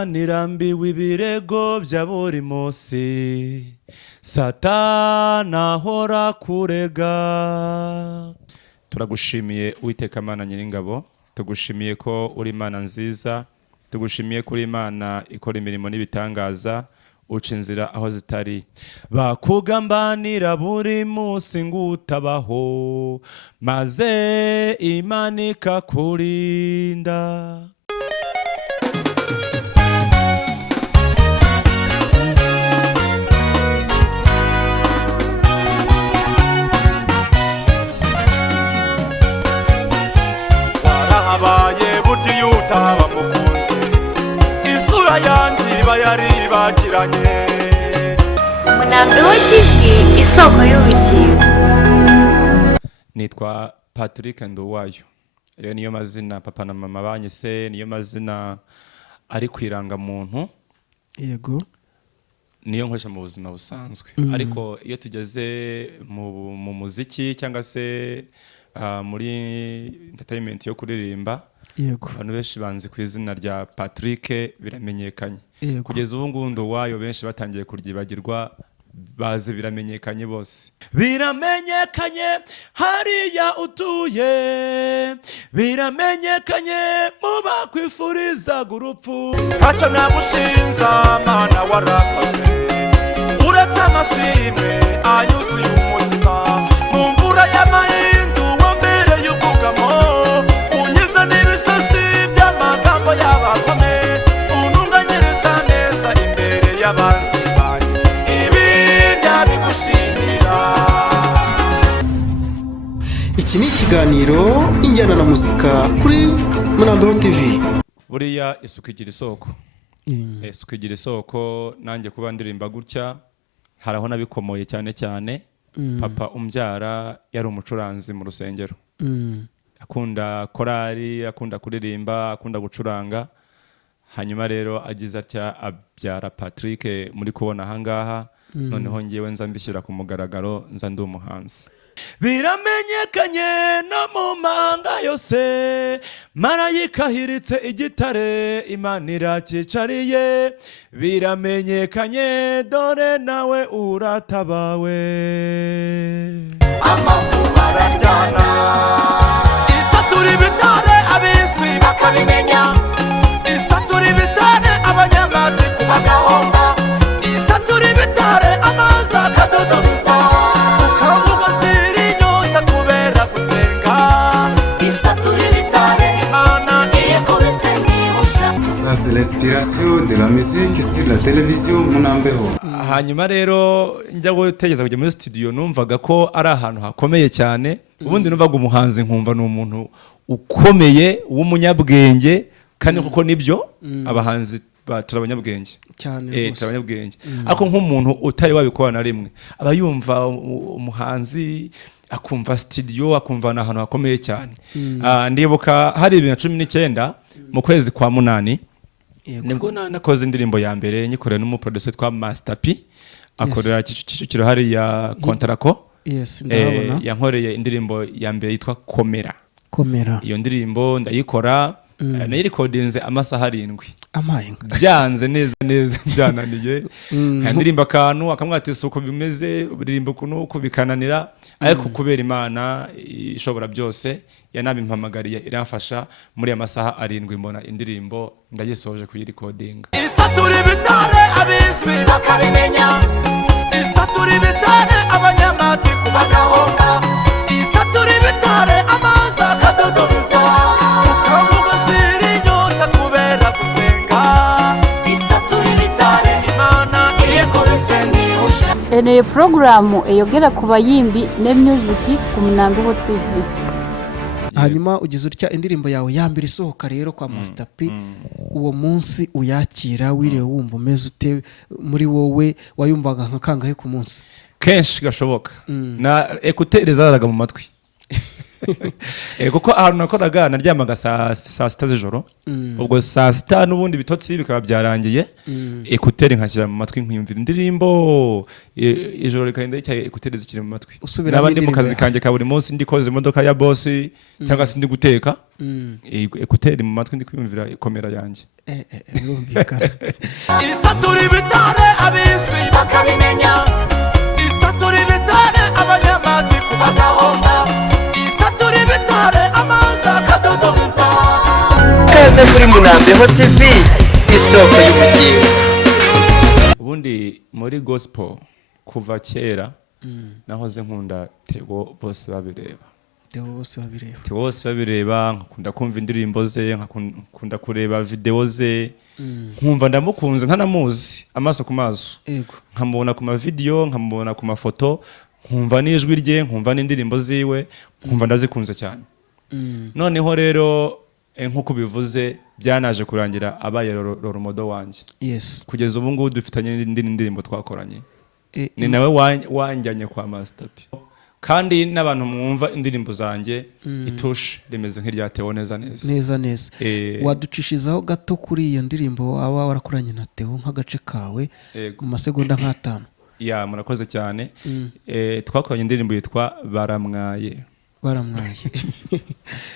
Imana irambiwe ibirego bya buri munsi, Satana ahora kurega. Turagushimiye Uwiteka Mana Nyiringabo, tugushimiye ko uri Imana nziza, tugushimiye ko uri Imana ikora imirimo n'ibitangaza, uca inzira aho zitari. Bakugambanira buri munsi ngo utabaho, maze Imana ikakurinda. Warahabaye burya iyo utaba mukunzi, isura yanjye iba yaribagiranye. Munambeho TV, isoko y'ubugingo. Nitwa Patrick Nduwayo. Iyo niyo mazina papa na mama banyise, niyo mazina ari kwiranga muntu. Yego. Niyo nkoresha mu buzima busanzwe. Ariko iyo tugeze mu muziki cyangwa se muri entertainment yo kuririmba, Yego. Abantu benshi banzi ku izina rya Patrick biramenyekanye. Yego. Kugeza ubu ngubu Nduwayo benshi batangiye kuryibagirwa, bazi biramenyekanye bose. Biramenyekanye hariya utuye, biramenyekanye mu bakwifurizaga urupfu. Ntacyo nagushinza Mana warakoze, uretse amashimwe anyuzuye umutima. Mu mvura y'amahindu wo mbere y'ubwugamo, unkiza n'ibishashi by'amagambo y'abagome, untunganyiriza neza imbere y'abanzi banjye. Ibi ndabigushimira. Iki ni ikiganiro Injyana na Muzika kuri Munambeho TV. Buriya isuku igira isoko. Isuku igira isoko. Nanjye kuba ndirimba gutya haraho nabikomoye cyane cyane. Papa umbyara yari umucuranzi mu rusengero. Akunda korali, akunda kuririmba, akunda gucuranga. Hanyuma rero agize atya abyara Patrick muri kubona ahangaha. Noneho ngiyewe nza mbishyira ku mugaragaro, nza ndi umuhanzi. Biramenyekanye no mu mahanga yose, marayika ahiritse igitare, Imana iracyicariye. Biramenyekanye dore nawe uratabawe. Amavuba araryana, isatura ibitare ab'isi bakabimenya, isatura ibitare abanyamategeko bagahomba, isatura ibitare amazi akadodobiza, ukavuga shira inyota kubera gusenga, isatura ibitare Imana iyikubise nkihusha. Ça c'est l'inspiration de la musique sur la télévision Munambeho. Hanyuma rero njya gutegeza kujya muri studio, numvaga ko ari ahantu hakomeye cyane. Ubundi numvaga umuhanzi nkumva ni umuntu ukomeye w'umunyabwenge, kandi kuko nibyo abahanzi turabanyabwenge Cyane turabanyabwenge. Ariko nk'umuntu utari wabikora na rimwe, aba yumva umuhanzi akumva studio, akumva na ahantu hakomeye cyane. Ndibuka hari 2019 mu kwezi kwa munani, nibwo nakoze indirimbo ya mbere nyikorera n'umuproducer twa Master P, akorera Kicukiro hari ya Kontrako. Yes, ndabona. Yankoreye indirimbo ya mbere yitwa Komera. Iyo ndirimbo ndayikora, nayirekodinze amasaha 7. Amayenga. Byanze neza byananiye. Ndirimba akantu akamwati isuko bimeze, biririmba kunuko bikananira, ariko kubera Imana ishobora byose yanabimpamagariye iramfasha muri amasaha 7 mbona indirimbo ndayisoje kuyirekodinga. Isatura ibitare ab'isi bakabimenya, isatura ibitare abanyamategeko bagahomba, isatura ibitare amazi akadodobiza, ukavuga shira inyota kubera gusenga, isatura ibitare Imana iyikubise nkihusha. Ene programu eyogera ku bayimbi ne music ku Munambeho TV. Hanyuma ugize utya indirimbo yawe ya mbere isohoka rero kwa Master P, uwo munsi uyakira wiriwe wumva umeze ute muri wowe? Wayumvaga nka kangahe ku munsi? Kenshi gashoboka. Na ekuteri zaraga mu matwi. kuko ahantu nakoraga naryamaga saa sita z'ijoro ubwo saa sita n'ubundi bitotsi bikaba byarangiye ekuteri nkashyira mu matwi nkiyumvira indirimbo ijoro rikagenda icyaye ekuteri zikiri mu matwi n'abandi mu kazi kanjye ka buri munsi ndi koza imodoka ya bosi cyangwa se ndi guteka ekuteri mu matwi ndi kwiyumvira ikomera yanjye isatura ibitare abisi bakabimenya isatura ibitare abanyamatiku bagahomba isatura ibitare amazi akadodobiza kaze muri Munambeho TV isoko y'ubugingo. ubundi muri gospel kuva kera nahoze nkunda Theo bose babireba Theo bose babireba nkakunda kumva indirimbo ze nkakunda kureba video ze nkumva ndamukunze ntanamuzi amaso ku maso nkamubona ku ma video nkamubona ku mafoto nkumva n'ijwi rye nkumva n'indirimbo ziwe nkumva ndazikunze cyane noneho rero nk'uko bivuze byanaje kurangira abaye roromodo wanjye kugeza ubu ngubu dufitanye indirimbo twakoranye ni nawe wanjyanye kwa Master P kandi n'abantu mwumva indirimbo zanjye itushe rimeze nk'irya Theo neza waducishizaho gato kuri iyo ndirimbo waba warakoranye na Theo nk'agace kawe mu masegonda nk'atanu. Murakoze cyane twakoranye indirimbo yitwa baramwaye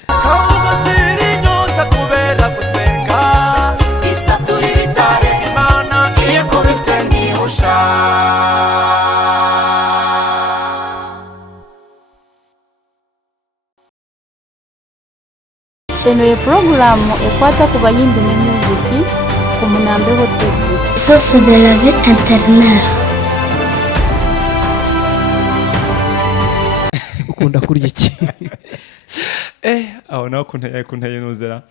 kamugashira inyota kubera gusenga isatura ibitare imana iye kubise ntihusha eno ye porogaramu ekwata ku bayimbi ne muziki ku Munambeho TV. Source de la vie intérieure. ukunda kurya iki? aho naho kunteye nuzera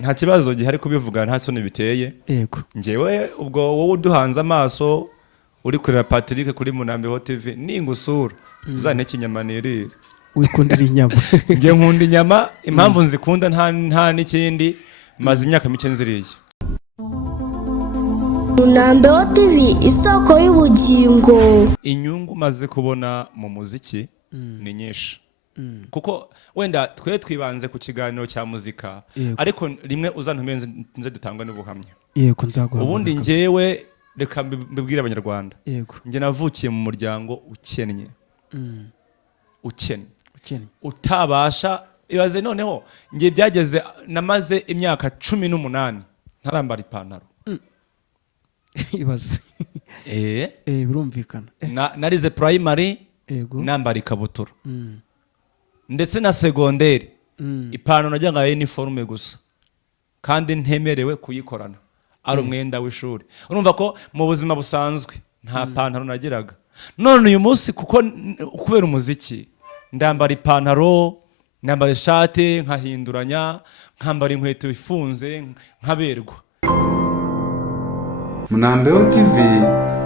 nta kibazo gihari kubivuga nta soni biteye njyewe ubwo wowe uduhanze amaso uri kureba Patrick kuri Munambeho TV ningusura uzanteke inyama nirire. Wikundira inyama? Ngiye nkunda inyama impamvu nzikunda nta n'ikindi maze imyaka mike nziriye. Munambeho TV isoko y'ubugingo. Inyungu maze kubona mu muziki ni nyinshi kuko wenda twe twibanze ku kiganiro cya muzika ariko rimwe uzantume nze dutangwa n'ubuhamya. Nzaguha ubundi njyewe reka mbibwire abanyarwanda njye navukiye mu muryango ukennye utabasha ibaze noneho ngiye byageze namaze imyaka 18 ntarambara ipantaro ibaze birumvikana narize primary nambara ikabutura ndetse na secondaire ipantaro najyaga uniforme gusa kandi ntemerewe kuyikorana ari umwenda w'ishuri. Urumva ko mu buzima busanzwe nta pantaro nagiraga. None uyu munsi kuko kubera umuziki ndambara ipantaro ndambara ishati nkahinduranya nkambara inkweto ifunze nkaberwa. Munambeho TV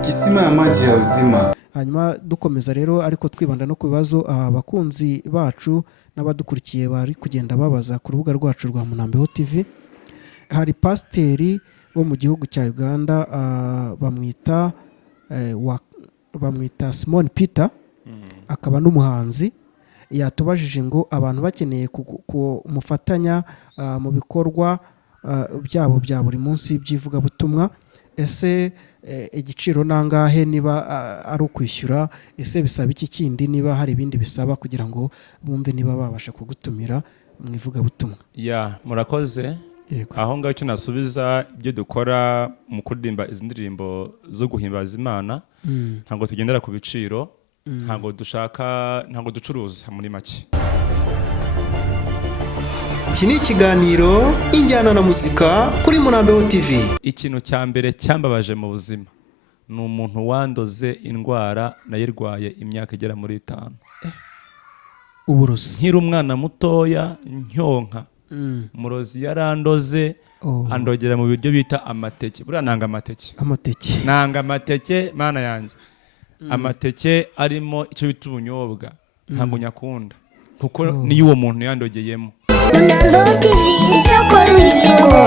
kisima ya maji ya uzima. Hanyuma dukomeza rero ariko twibanda no ku bibazo abakunzi bacu n'abadukurikiye bari kugenda babaza ku rubuga rwacu rwa Munambeho TV. Hari pasteri wo mu gihugu cya Uganda bamwita Simon Peter akaba n'umuhanzi yatubajije ngo abantu bakeneye kumufatanya mu bikorwa byabo bya buri munsi by'ivuga butumwa ese igiciro nangahe niba ari ukwishyura ese bisaba iki kindi niba hari ibindi bisaba kugira ngo bumve niba babasha kugutumira mu ivuga butumwa. Murakoze aho ngaho cyo nasubiza ibyo dukora mu kuririmba izi ndirimbo zo guhimbaza Imana ntabwo tugendera ku biciro ntabwo ducuruza muri make. Iki ni ikiganiro injyana na muzika kuri Munambeho TV. Ikintu cya mbere cyambabaje mu buzima ni umuntu wandoze indwara nayirwaye imyaka igera muri 5. Uburozi nkiri umwana mutoya nyonka murozi yarandoze andogera mu biryo bita amateke. Buriya nanga amateke mana yanjye amateke arimo icyo bita ubunyobwa ntabwo nyakunda kuko niyo uwo muntu yandogeyemo. Munambeho TV isoko y'ubugingo.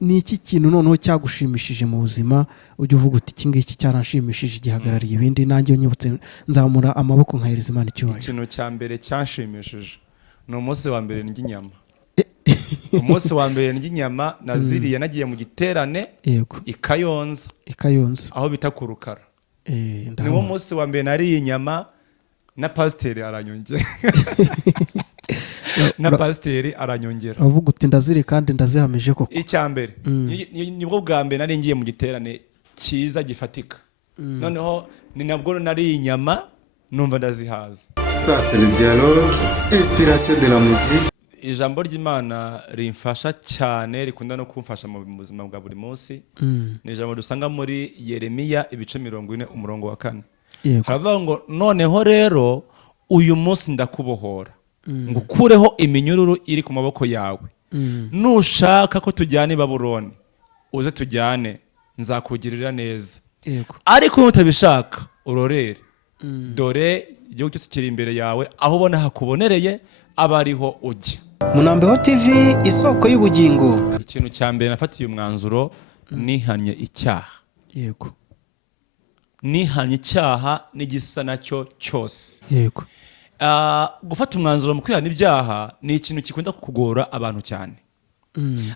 ni iki kintu noneho cyagushimishije mu buzima ujya uvuga uti iki ngiki cyaranshimishije gihagarariye ibindi nanjye unyibutse nzamura amaboko nkahereza Imana icyubahiro. ikintu cya mbere cyanshimishije ni umunsi wa mbere ndya inyama. Umunsi wa mbere ndya inyama naziriye nagiye mu giterane i Kayonza aho bita ku Rukara. Niwo munsi wa mbere nariye inyama na pasiteri aranyongera avuga uti ndaziri kandi ndazihamije koko. Icya mbere nibwo bwa mbere nari ngiye mu giterane cyiza gifatika, noneho ni nabwo nariye inyama numva ndazihaza. Ça c'est le dialogue, inspiration de la musique. Ijambo ry'Imana rimfasha cyane, rikunda no kumfasha mu buzima bwa buri munsi. Ni ijambo dusanga muri Yeremiya ibice 40 umurongo wa 4. Haravuga ngo noneho rero uyu munsi ndakubohora ngo ukureho iminyururu iri ku maboko yawe. Nushaka ko tujyana i Babuloni uze tujyane, nzakugirira neza. Ariko nutabishaka urorere, dore igihugu cyose kiri imbere yawe, aho ubona hakubonereye aba ariho ujya. Munambeho TV, isoko y'ubugingo. Ikintu cya mbere nafatiye umwanzuro, nihanye icyaha. Yego. Nihanye icyaha n'igisa nacyo cyose. Yego. Gufata umwanzuro mu kwihana ibyaha ni ikintu kikunda kukugora abantu cyane.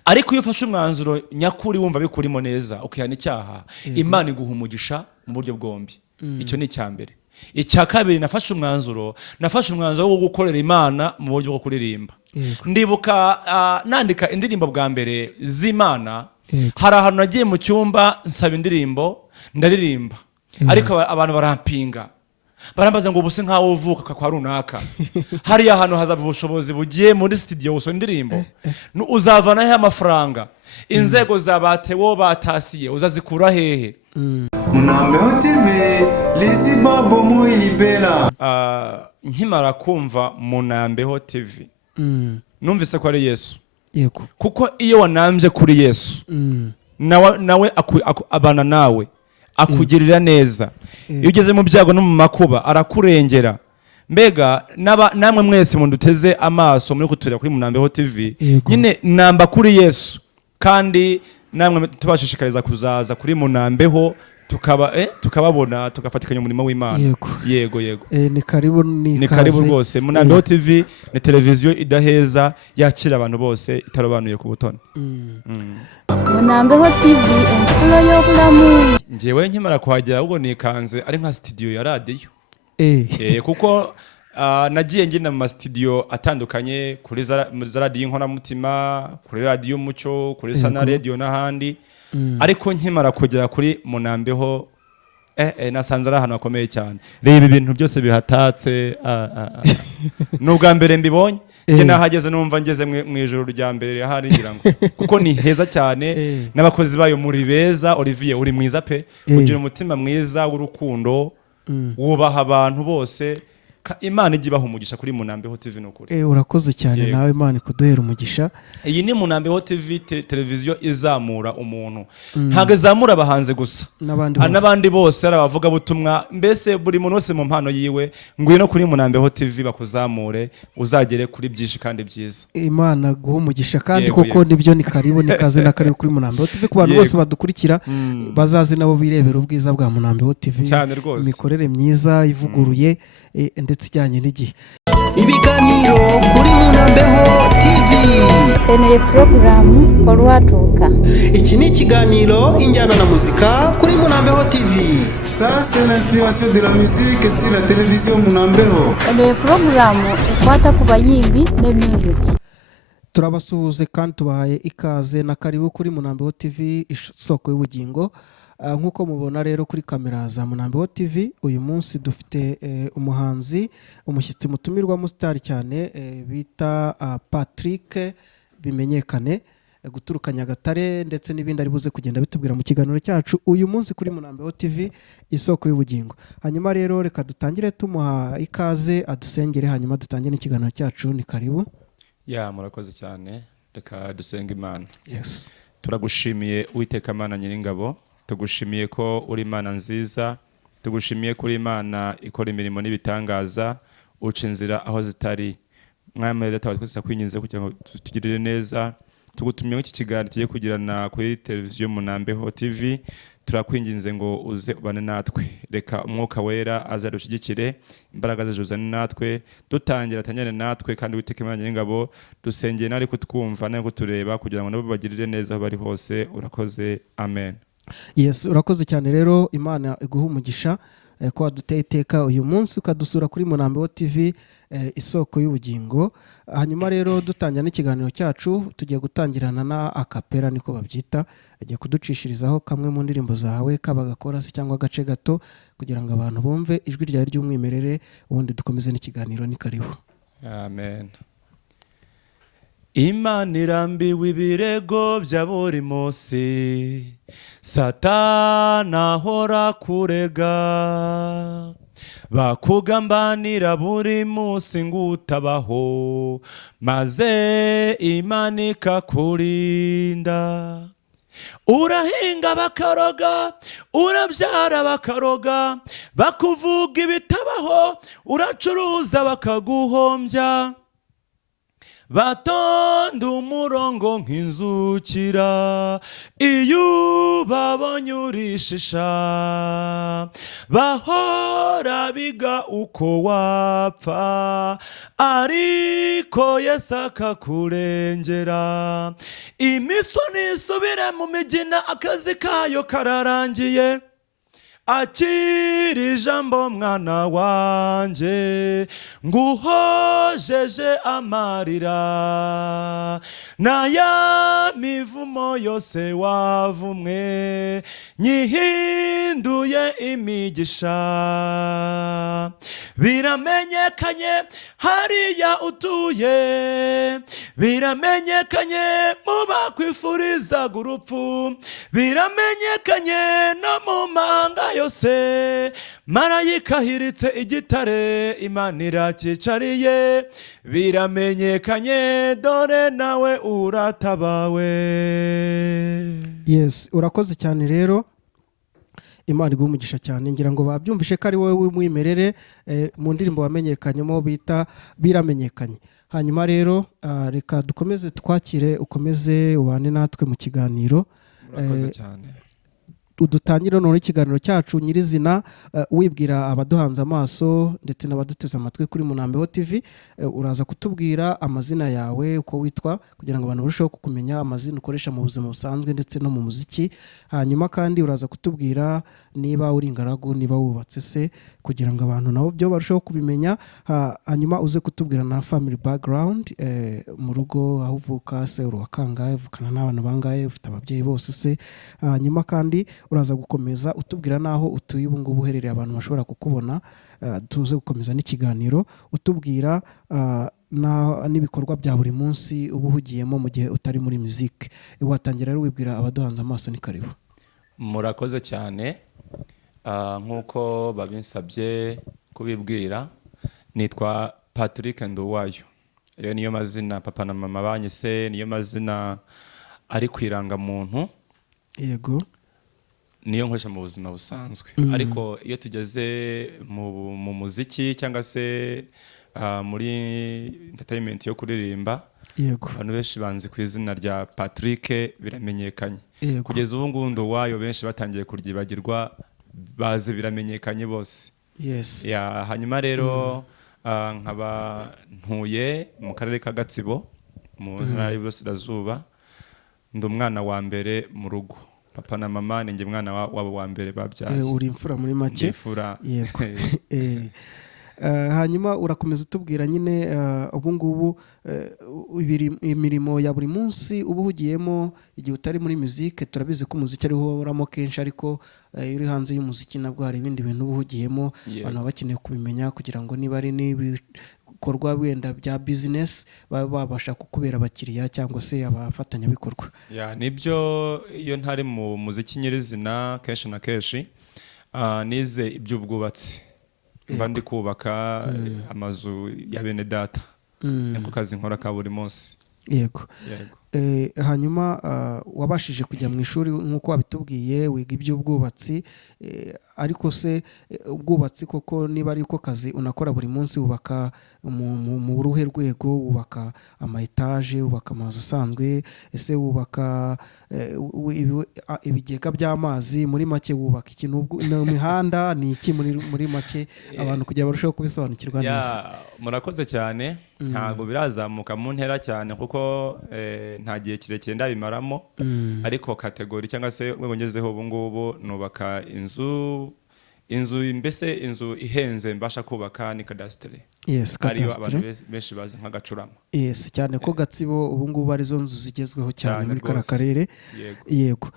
Ariko iyo ufashe umwanzuro nyakuri wumva bikurimo neza ukihana icyaha, Imana iguha umugisha mu buryo bwombi. Icyo ni icya mbere. Icya kabiri nafashe umwanzuro wo gukorera Imana mu buryo bwo kuririmba. Ndibuka nandika indirimbo bwa mbere z'Imana, hari ahantu nagiye mu cyumba nsaba indirimbo ndaririmba, ariko abantu barampinga, barambaza ngo ubuse nkaho uvuka kwa runaka. Hari ahantu hazava ubushobozi bugiye muri studio gusa indirimbo, uzavana he amafaranga? Inzego zabatewo batasiye uzazikura hehe? Munambeho TV, liziba bomu ilibera. Nkimara kumva Munambeho TV, numvise ko ari Yesu. Yego. Kuko iyo wanambye kuri Yesu, nawe abana nawe, akugirira neza. Iyo ugeze mu byago no mu makuba arakurengera. Mbega namwe mwese munduteze amaso muri kuturira kuri Munambeho TV, nyine namba kuri Yesu, kandi namwe tubashishikariza kuzaza kuri Munambeho tukababona tugafatikanya umurimo w'Imana. Yego. Ni karibu rwose. Munambeho TV ni televiziyo idaheza, yakira abantu bose, itarobanuye ku butoni. Munambeho TV insuro y'obulamu. Njyewe nkimara kuhagera ahubwo nikanze ari nka studio ya radio. Kuko nagiye ngenda mu studio atandukanye, kuri za radio Inkoramutima, kuri radio Umucyo, kuri Sana Radio n'ahandi. Ariko nkimara kugera kuri Munambeho nasanze ari ahantu hakomeye cyane. Reba ibintu byose bihatatse, n'ubwa mbere mbibonye. Nge nahageze numva ngeze mu ijoro rya mbere ahari ngira ngo, kuko ni heza cyane, n'abakozi bayo muri beza. Olivier uri mwiza pe, ugira umutima mwiza w'urukundo, wubaha abantu bose. Imana ijya ibaha umugisha kuri Munambeho TV n'ukuri. Urakoze cyane nawe, Imana ikuduhera umugisha. Iyi ni Munambeho TV, televiziyo izamura umuntu. Ntabwo izamura abahanze gusa, n'abandi bose ari abavuga butumwa. Mbese buri muntu wese mu mpano yiwe, ngwino kuri Munambeho TV bakuzamure, uzagere kuri byinshi kandi byiza. Imana guha umugisha kandi kuko nibyo ni karibu, ni kaze na karibu kuri Munambeho TV. Ku bantu bose badukurikira bazazi nabo birebera ubwiza bwa Munambeho TV, imikorere myiza ivuguruye ndetse ijyanye n'igihe. Ibiganiro kuri Munambeho TV. Ene programu korwatuka. Iki ni ikiganiro injyana na muzika kuri Munambeho TV. Ça c'est l'inspiration de la musique sur la télévision Munambeho. Ene programu ikwata ku bayimbi ne music. Turabasuhuze kandi tubahaye ikaze na karibu kuri Munambeho TV, isoko y'ubugingo. Nkuko mubona rero kuri kamera za Munambeho TV, uyu munsi dufite umuhanzi, umushyitsi mutumirwa musitari cyane, bita Patrick Bimenyekane, guturuka Nyagatare, ndetse n'ibindi ari buze kugenda bitubwira mu kiganiro cyacu uyu munsi kuri Munambeho TV, isoko y'ubugingo. Hanyuma rero reka dutangire tumuha ikaze adusengere, hanyuma dutangire n'ikiganiro cyacu. Ni karibu. Murakoze cyane, reka dusenga Imana. Yes. Turagushimiye Uwiteka Mana Nyiringabo, tugushimiye ko uri Imana nziza, tugushimiye ko uri Imana ikora imirimo n'ibitangaza, uca inzira aho zitari. Mwami Data, twese kwinginze kugira ngo tugirire neza, tugutumye iki kiganiro kigiye kugirana kuri televiziyo Munambeho TV. Turakwinginze ngo uze ubane natwe, reka umwuka wera azadushyigikire, imbaraga ze zuzane natwe, dutangira tanyane natwe, kandi Uwiteka Imana y'ingabo dusengeye nari kutwumva no kutureba kugira ngo nabo bagirire neza aho bari hose. Urakoze, amen. Yes, urakoze cyane rero, Imana iguha umugisha ko waduteye iteka uyu munsi ukadusura kuri Munambeho TV, isoko y'ubugingo. Hanyuma rero dutangira n'ikiganiro cyacu, tugiye gutangirana na akapera niko babyita, agiye kuducishirizaho kamwe mu ndirimbo zawe, kaba gakorasi cyangwa agace gato, kugira ngo abantu bumve ijwi ryawe ry'umwimerere, ubundi dukomeze n'ikiganiro. Ni karibu. Amen. Imana irambiwe ibirego bya buri munsi, Satana ahora kurega, bakugambanira buri munsi ngo utabaho, maze Imana ikakurinda. Urahinga bakaroga, urabyara bakaroga, bakuvuga ibitabaho, uracuruza bakaguhombya, batonda umurongo nk'inzukira, iyo babonye urishisha, bahora biga uko wapfa, ariko Yesu akakurengera. Imiswa nisubire mu migina, akazi kayo kararangiye, akira ijambo mwana wanje, nguhojeje amarira, na ya mivumo yose wavumwe, nyihinduye imigisha. Biramenyekanye hariya utuye, biramenyekanye mu bakwifurizaga urupfu, biramenyekanye no mu mahanga yose, marayika ahiritse igitare, Imana iracyicariye, biramenyekanye, dore nawe uratabawe. Yes, urakoze cyane rero, Imana iguha umugisha cyane. Ngira ngo babyumvishe ko ari wowe w'umwimerere mu ndirimbo wamenyekanyemo bita biramenyekanye. Hanyuma rero reka dukomeze twakire, ukomeze ubane natwe mu kiganiro. Urakoze cyane. Dutangire none ikiganiro cyacu nyirizina, wibwira abaduhanze amaso ndetse n'abaduteze amatwi kuri Munambeho TV. Uraza kutubwira amazina yawe, uko witwa, kugira ngo abantu barusheho kukumenya, amazina ukoresha mu buzima busanzwe ndetse no mu muziki. Hanyuma kandi uraza kutubwira niba uri ingaragu, niba wubatse se, kugira ngo abantu nabo byo barusheho kubimenya. Hanyuma uze kutubwira na family background, mu rugo aho uvuka se, uri wakangahe, uvukana n'abantu bangahe, ufite ababyeyi bose se. Hanyuma kandi uraza gukomeza utubwira naho utuye ubu ngubu uherereye, abantu bashobora kukubona. Tuze gukomeza n'ikiganiro utubwira n'ibikorwa bya buri munsi uba uhugiyemo mu gihe utari muri muziki. Watangira rero wibwira abaduhanze amaso. Ni karibu. Murakoze cyane. Nk'uko babinsabye kubibwira, nitwa Patrick Nduwayo. Iyo niyo mazina papa na mama banyise, niyo mazina ari kwiranga muntu. Yego. Niyo nkoresha mu buzima busanzwe. Ariko iyo tugeze mu muziki cyangwa se muri entertainment yo kuririmba, Yego. Abantu benshi banzi ku izina rya Patrick biramenyekanye. Yego. Kugeza ubu ngubu Nduwayo benshi batangiye kuryibagirwa, bazi biramenyekanye bose. Yes. Hanyuma rero nkaba ntuye mu karere ka Gatsibo mu ntara y'Iburasirazuba. Ndi umwana wa mbere mu rugo. Papa na mama ninjye mwana wabo wa mbere babyaye. Uri imfura muri make. Imfura. Yego. Hanyuma urakomeza utubwira nyine ubu ngubu imirimo ya buri munsi uba uhugiyemo igihe utari muri muziki. Turabizi ko umuziki ariho uramo kenshi, ariko iyo uri hanze y'umuziki nabwo hari ibindi bintu uba uhugiyemo. Abantu baba bakeneye kubimenya kugira ngo niba ari n'ibikorwa wenda bya business baba babasha kukubera abakiriya cyangwa se abafatanyabikorwa. Nibyo, iyo ntari mu muziki nyirizina kenshi na kenshi nize iby'ubwubatsi. Mba ndi kubaka amazu ya bene data. Niko kazi nkora ka buri munsi. Yego. hanyuma wabashije kujya mu ishuri nk'uko wabitubwiye wiga iby'ubwubatsi, ariko se ubwubatsi koko niba ari uko kazi unakora buri munsi, wubaka mu ruhe rwego? wubaka ama etaje, wubaka amazu asanzwe, ese wubaka ibigega by'amazi? muri make wubaka ikintu, imihanda ni iki muri make, abantu kugira barusheho kubisobanukirwa neza? Murakoze cyane. Ntabwo birazamuka mu ntera cyane kuko nta gihe kirekire ndabimaramo, ariko kategori cyangwa se urwego ngezeho ubu ngubu nubaka inzu mbese inzu ihenze mbasha kubaka ni kadasiteri. Yes, ariyo abantu benshi bazi nk'agacurama. Yes, cyane ko Gatsibo ubu ngubu arizo nzu zigezweho cyane muri kara karere. Yego.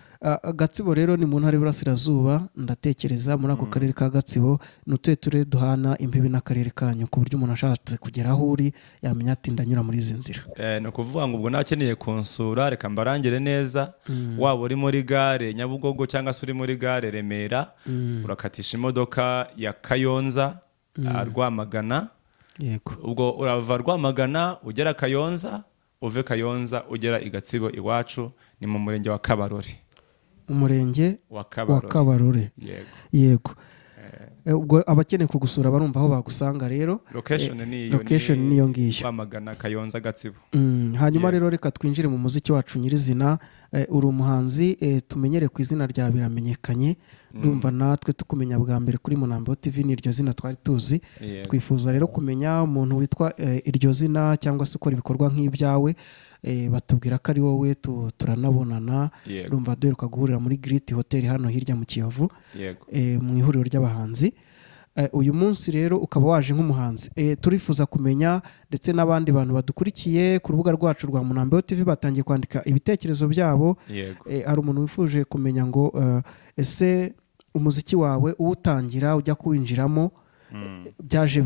Gatsibo rero ni mu ntara y'Iburasirazuba, ndatekereza muri ako karere ka Gatsibo n'utuye ture duhana imbibi n'akarere kanyu, ku buryo umuntu ashatse kugera aho uri yamenya ati ndanyura muri izi nzira. Ni ukuvuga ngo ubwo nakeneye kunsura reka mbarangire neza, waba uri muri gare Nyabugogo cyangwa se uri muri gare Remera, urakatisha imodoka ya Kayonza Rwamagana. Yego. Ubwo urava Rwamagana ugera Kayonza, uve Kayonza ugera i Gatsibo iwacu, ni mu murenge wa Kabarore. Umurenge wa Kabarore. Yego. Ubwo abakeneye kugusura barumva aho bagusanga rero. Location niyo ngiyo. Rwamagana, Kayonza, Gatsibo. Hanyuma rero reka twinjire mu muziki wacu nyirizina. Uri umuhanzi tumenyere ku izina rya Biramenyekanye. Ndumva natwe tukumenya bwa mbere kuri Munambeho TV, ni iryo zina twari tuzi. Twifuza rero kumenya umuntu witwa iryo zina cyangwa se ukora ibikorwa nk'ibyawe. Batubwira ko ari wowe, turanabonana. Ndumva duheruka guhurira muri Great Hotel hano hirya mu Kiyovu, mu ihuriro ry'abahanzi. Uyu munsi rero ukaba waje nk'umuhanzi. Turifuza kumenya, ndetse n'abandi bantu badukurikiye ku rubuga rwacu rwa Munambeho TV batangiye kwandika ibitekerezo byabo. Hari umuntu wifuje kumenya ngo ese umuziki wawe uwutangira ujya kuwinjiramo byaje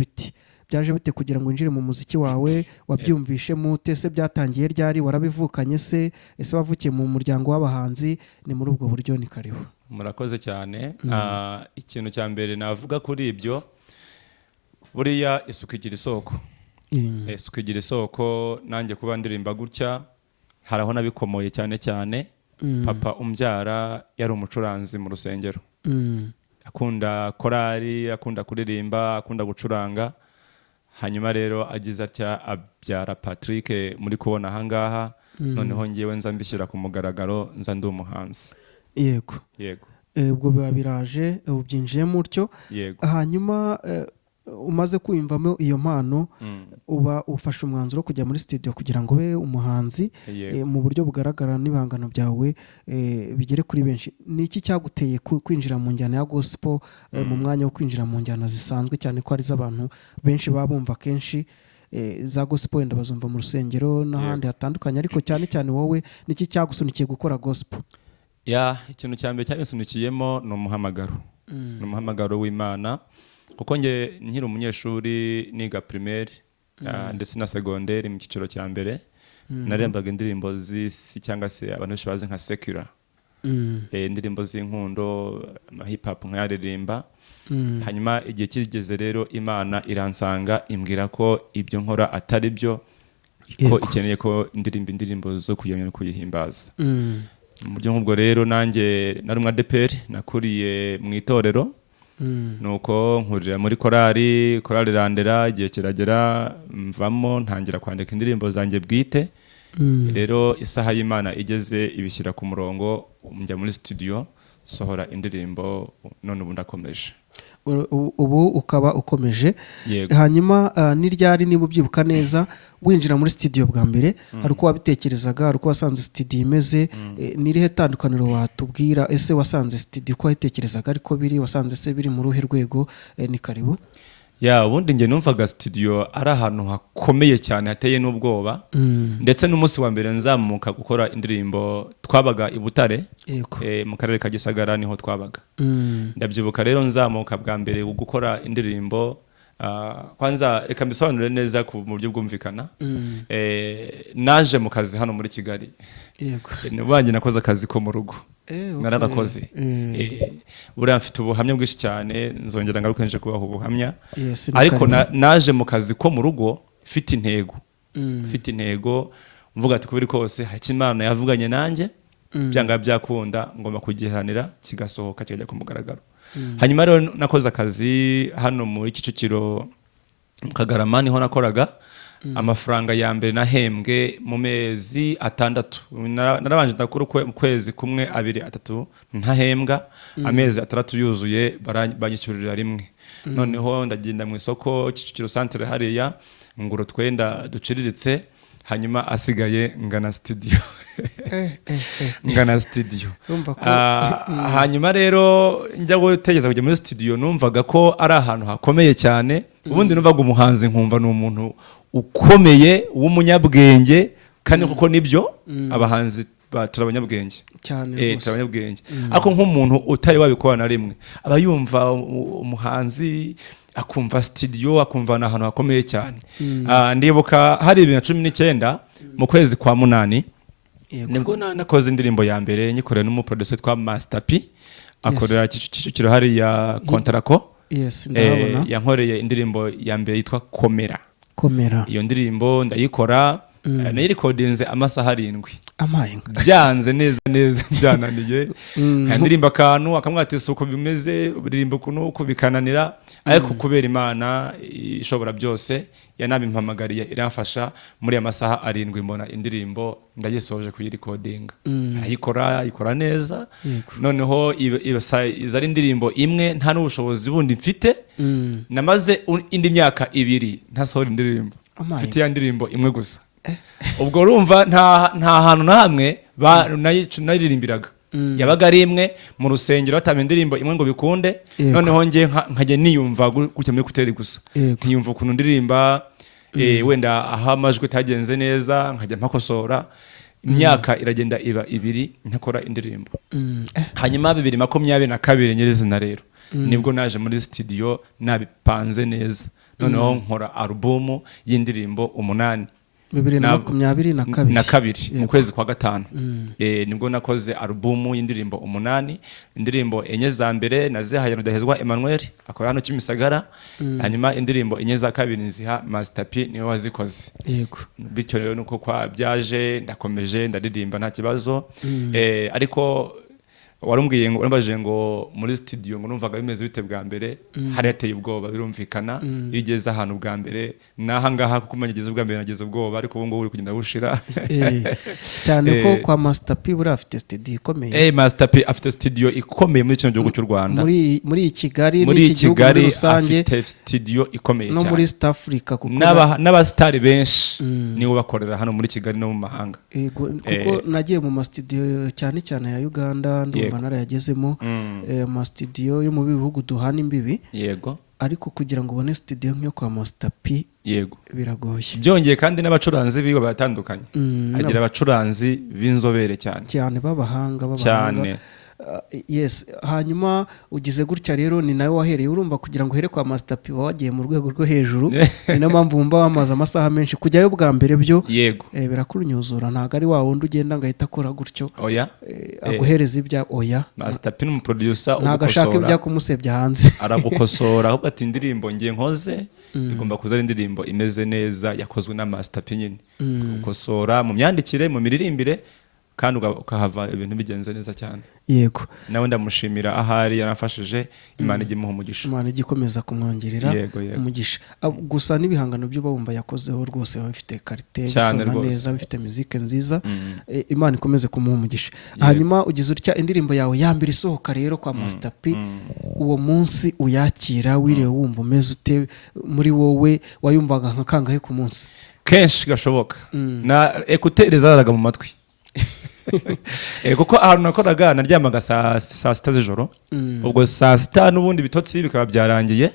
bite kugira ngo winjire mu muziki wawe? Wabyumvishemo ute? Se byatangiye ryari? warabivukanye se? Ese wavukiye mu muryango w'abahanzi? Ni muri ubwo buryo. ni karibu. Murakoze cyane. Ikintu cya mbere navuga kuri ibyo, buriya isuku igira isoko. Isuku igira isoko. Nanjye kuba ndirimba gutya hari aho nabikomoye cyane. Papa umbyara yari umucuranzi mu rusengero. Akunda korali, akunda kuririmba, akunda gucuranga. Hanyuma rero agize atya abyara Patrick muri kubona ahangaha. Noneho ngiyewe nza mbishyira ku mugaragaro, nza ndi umuhanzi. Yego. Ubwo biba biraje ubyinjiyemo utyo. Hanyuma umaze kwiyumvamo iyo mpano, uba ufashe umwanzuro kujya muri studio kugira ngo ube umuhanzi. Mu buryo bugaragara n'ibihangano byawe bigere kuri benshi. Ni iki cyaguteye kwinjira mu njyana ya gospel mu mwanya wo kwinjira mu njyana zisanzwe, cyane ko ari z'abantu benshi baba bumva kenshi za gospel wenda bazumva mu rusengero n'ahandi hatandukanye, ariko cyane wowe niki cyagusunikiye gukora gospel? Ikintu cya mbere cyabisunikiyemo ni umuhamagaro. Ni umuhamagaro w'Imana, kuko nge nkiri umunyeshuri niga primaire ndetse na secondaire mu cyiciro cya mbere, narembaga indirimbo z'isi cyangwa se abantu benshi bazi nka secular. Indirimbo z'inkundo, hip hop nkayaririmba. Hanyuma igihe kigeze rero Imana iransanga imbwira ko ibyo nkora atari byo, ko ikeneye ko ndirimba indirimbo zo kuyamya no kuyihimbaza. Mu buryo nk'ubwo rero nanjye nari umwadeperi, nakuriye mu itorero. Nuko nkurira muri korali Randera, igihe kiragera mvamo ntangira kwandika indirimbo zanjye bwite. Rero isaha y'Imana igeze ibishyira ku murongo, njya muri studio sohora indirimbo, none ubu ndakomeje. Ubu ukaba ukomeje. Hanyuma n'iryari, niba ubyibuka neza, winjira muri studio bwa mbere, hari uko wabitekerezaga, hari uko wasanze studio imeze? N'irihe tandukaniro watubwira? Ese wasanze studio uko wayitekerezaga ariko biri, wasanze se biri mu ruhe rwego? Ni karibu. Ubundi nge numvaga studio ari ahantu hakomeye cyane hateye n'ubwoba. Ndetse n'umunsi wa mbere nzamuka gukora indirimbo twabaga i Butare, mu karere ka Gisagara niho twabaga. Ndabyibuka rero nzamuka bwa mbere gukora indirimbo. Kwanza reka mbisobanure neza ku buryo bwumvikana. Naje mu kazi hano muri Kigali. Nubanje nakoze akazi ko mu rugo. Naragakoze. Buriya mfite ubuhamya bwinshi cyane, nzongera ngaruke nje kubaho ubuhamya. Ariko naje mu kazi ko mu rugo mfite intego. mvuga ati kubiri kose Hakimana yavuganye nanjye byanga byakunda ngomba kugihanira kigasohoka kikajya ku mugaragaro. Hanyuma rero nakoze akazi hano muri Kicukiro mu Kagarama niho nakoraga. Amafaranga ya mbere nahembwe mu mezi 6 narabanje ndakora kwezi kumwe 2 3 ntahembwa amezi 6 yuzuye banyishyurira rimwe. Noneho ndagenda mu isoko Kicukiro centre hariya nguro twenda duciriritse hanyuma asigaye ngana studio ngana studio. Hanyuma rero njya gutegeza kujya muri studio numvaga ko ari ahantu hakomeye cyane. Ubundi numvaga umuhanzi nkumva n'umuntu ukomeye w'umunyabwenge kandi kuko nibyo abahanzi turabanyabwenge cyane turabanyabwenge ariko nk'umuntu utari wabikora na rimwe aba yumva umuhanzi akumva studio akumva n'ahantu hakomeye cyane. Ndibuka hari 2019 mu kwezi kwa 8 nibwo nakoze indirimbo ya mbere nyikorera n'umuproducer twa Master P akorera Kicukiro hari ya Kontrako. ndabona yankoreye indirimbo ya mbere yitwa Komera. Iyo ndirimbo ndayikora nayirecordinze amasaha 7 amayenga byanze neza byananiye. Ndirimba akantu akamwe ati suko bimeze biririmba kuno bikananira ariko kubera Imana ishobora byose yanabimpamagariye iramfasha muri amasaha 7 mbona indirimbo ndagisoje kuyirecordinga. Ayikora neza noneho izari indirimbo imwe nta n'ubushobozi bundi mfite. Namaze indi myaka 2 ntasohora indirimbo mfite ya ndirimbo imwe gusa. Ubwo urumva nta hantu na hamwe nayiririmbiraga yabaga ari imwe mu rusengero batama indirimbo imwe ngo bikunde. Noneho ngiye nkajya niyumva gutya muri kuteri gusa nkiyumva ukuntu ndirimba wenda aho amajwi tagenze neza nkajya mpakosora. Imyaka iragenda iba 2 ntakora indirimbo. Hanyuma 2022 nyirizina rero nibwo naje muri studio nabipanze neza noneho nkora album y'indirimbo 8 2022 mu kwezi kwa 5 nibwo nakoze album y'indirimbo 8. Indirimbo 4 za mbere nazihaye Rudahezwa Emmanuel akora hano Kimisagara. Hanyuma indirimbo 4 za kabiri nziha Master P niwe wazikoze. Bityo rero nuko kwa byaje ndakomeje ndaririmba nta kibazo. Ariko warumbwiye ngo urambaje ngo muri studio ngo numvaga bimeze bite bwa mbere hari hateye ubwoba birumvikana igeze ahantu bwa mbere naha ngaha kuko umanyegeze ubwa mbere nageze ubwoba ariko ubu ngubu uri kugenda bushira cyane ko kwa Master P buri afite studio ikomeye. Master P afite studio ikomeye muri kino gihugu cy'u Rwanda muri Kigali n'iki gihugu muri rusange afite studio ikomeye cyane no muri East Africa kuko n'abastari benshi niwe bakorera hano muri Kigali no mu mahanga. Kuko nagiye mu studio cyane ya Uganda ndumva narayagezemo mu studio yo mu bihugu duhana imbibi. Ariko kugira ngo ubone studio nk'iyo kwa Master P biragoye. Byongeye kandi n'abacuranzi bigo batandukanye agira abacuranzi b'inzobere cyane b'abahanga hanyuma ugize gutya rero ni nawe wahereye urumva kugira ngo uhere kwa Master P wagiye mu rwego rwo hejuru. Ni na mpamvu wumva wamaze amasaha menshi kujyayo bwa mbere byo birakunyuzura ntago ari wa wundi ugenda ngahita akora gutyo aguhereza ibya Master P n'umuproducer ntago ashaka ibya kumusebya hanze aragukosora ahubwo ati indirimbo ngiye nkoze igomba kuza ari indirimbo imeze neza yakozwe na Master P nyine ukosora mu myandikire mu miririmbire kandi ukahava ibintu bigenze neza cyane. Nawe ndamushimira ahari yaramfashije. Imana igimuha umugisha. Imana igikomeza kumwongerera umugisha. Gusa n'ibihangano byo bawumva yakozeho rwose bafite karite bisoma neza bifite musique nziza. Imana ikomeze kumuha umugisha. Hanyuma ugize utya indirimbo yawe ya mbere isohoka rero kwa Master P uwo munsi uyakira wire wumva umeze ute muri wowe wayumvaga nka kangahe ku munsi? Kenshi gashoboka na écouter zaraga mu matwi kuko ahantu nakoraga naryamaga saa 6 z'ijoro. Ubwo saa 6 n'ubundi bitotsi bikaba byarangiye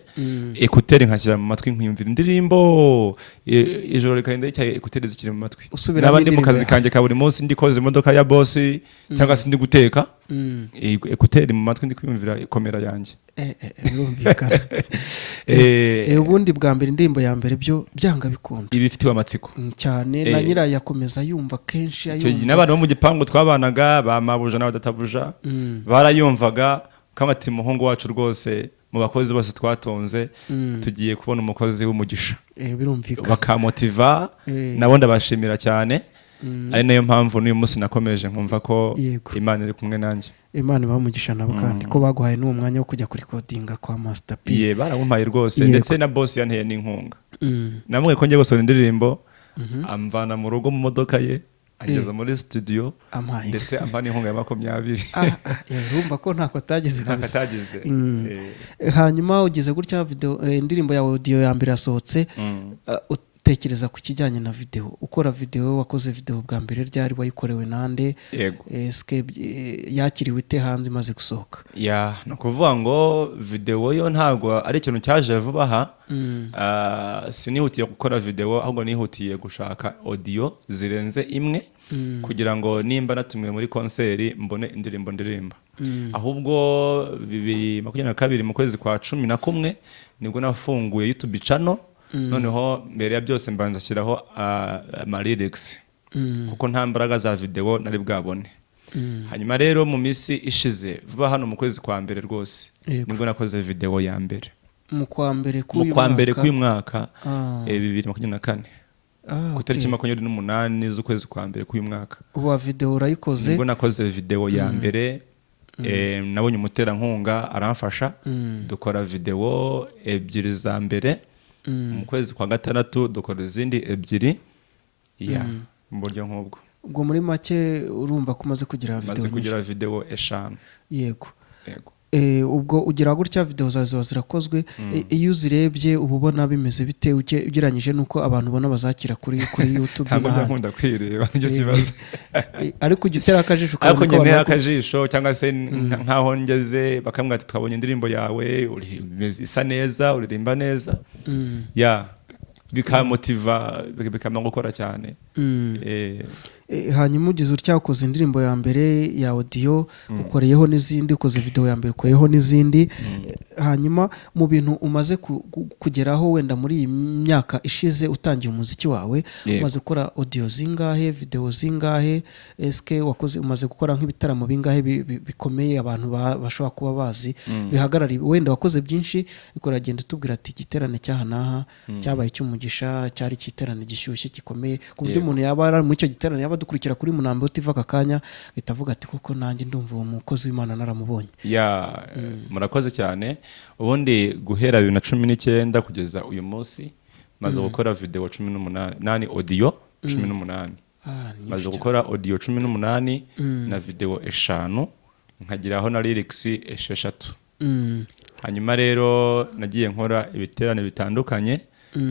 écouter nkashyira mu matwi nkiyumvira indirimbo ijoro rikagenda icyaye écouter zikiri mu matwi. N'abandi mu kazi kanjye ka buri munsi ndikoze imodoka ya boss cyangwa se ndi guteka écouter mu matwi ndi kwiyumvira ikomera yanjye. Birumvikana. Ubundi bwa mbere indirimbo ya mbere byo byanga bikunda ibi bifitiwe amatsiko cyane na nyira yakomeza yumva kenshi ayumva. N'abantu bo mu gipangu twabanaga ba mabuja n'abadatabuja barayumvaga kamati muhungu wacu rwose mu bakozi bose twatonze tugiye kubona umukozi w'umugisha. Birumvikana bakamotiva nabo ndabashimira cyane. ari nayo mpamvu n'uyu munsi nakomeje nkumva ko Yego. Imana iri kumwe nanjye. Imana ibamugisha nabo kandi ko baguhaye n'uwo mwanya wo kujya kuri kodinga kwa Master P. Ye baramumpaye rwose Yego. ndetse na boss yanteye n'inkunga. Namwe ko ngiye gusohora indirimbo amvana mu rugo mu modoka ye ageza muri studio Amaye. ndetse ampa n'inkunga ya 20. Urumva ko ntako atagize kabisa. Atagize. Hanyuma ugeze gutya video indirimbo yawe audio ya mbere yasohotse, utekereza ku kijyanye na video, ukora video, wakoze video bwa mbere ryari, wayikorewe nande? Yego. Yakiriwe ite hanze imaze gusohoka? Ya no kuvuga ngo video yo ntabwo ari ikintu cyaje vuba aha. Sinihutiye gukora video ahubwo nihutiye gushaka audio zirenze imwe kugira ngo nimba natumwe muri konseri mbone indirimbo ndirimba. Ahubwo 2022 mu kwezi kwa 11 nibwo nafunguye YouTube channel. Noneho mbere ya byose mbanza shyiraho ama lyrics kuko nta mbaraga za video nari bwabone. Hanyuma rero mu misi ishize vuba hano mu kwezi kwa mbere rwose nibwo nakoze video ya mbere. Mu kwa mbere k'uyu mwaka 2024 ku itariki 28 z'ukwezi kwa mbere k'uyu mwaka. Uwa video urayikoze? Nibwo nakoze video ya mbere. Nabonye umuterankunga aramfasha dukora video ebyiri za mbere. Mu kwezi kwa gatandatu dukora izindi ebyiri mu buryo nk'ubwo. Ubwo muri make urumva ko umaze kugira video? Maze kugira video 5. Yego. Ubwo ugira gutya video zawe zirakozwe, iyo uzirebye uba ubona bimeze bite ugereranyije nuko abantu ubona bazakira kuri YouTube n'ahandi? Ntabwo nkunda kwireba nicyo kibazo. Ariko ujya utera akajisho ariko nyene akajisho cyangwa se nkaho ngeze bakambwira ati twabonye indirimbo yawe isa neza, uririmba neza. Bikamotiva bikama gukora cyane. Hanyuma ugize utya ukoze indirimbo ya mbere ya audio, ukoreyeho n'izindi, ukoze video ya mbere ukoreyeho n'izindi. Hanyuma mu bintu umaze kugeraho wenda muri iyi myaka ishize utangiye umuziki wawe, umaze gukora audio zingahe, video zingahe? Eske wakoze umaze gukora nk'ibitaramo bingahe bikomeye abantu bashobora kuba bazi bihagarari? Wenda wakoze byinshi ikora agenda tubwira ati igiterane cyaha naha cyabaye cy'umugisha, cyari igiterane gishyushye gikomeye ku buryo umuntu yaba ari muri icyo giterane yaba dukurikira kuri Munambe TV akakanya gitavuga ati koko nanjye ndumva uwo mukozi w'Imana naramubonye. Murakoze cyane. Ubundi guhera 2019 kugeza uyu munsi maze gukora video 18 audio 18. Maze gukora audio 18 na video 5 nkagiraho na lyrics 6. Hanyuma rero nagiye nkora ibiterane bitandukanye.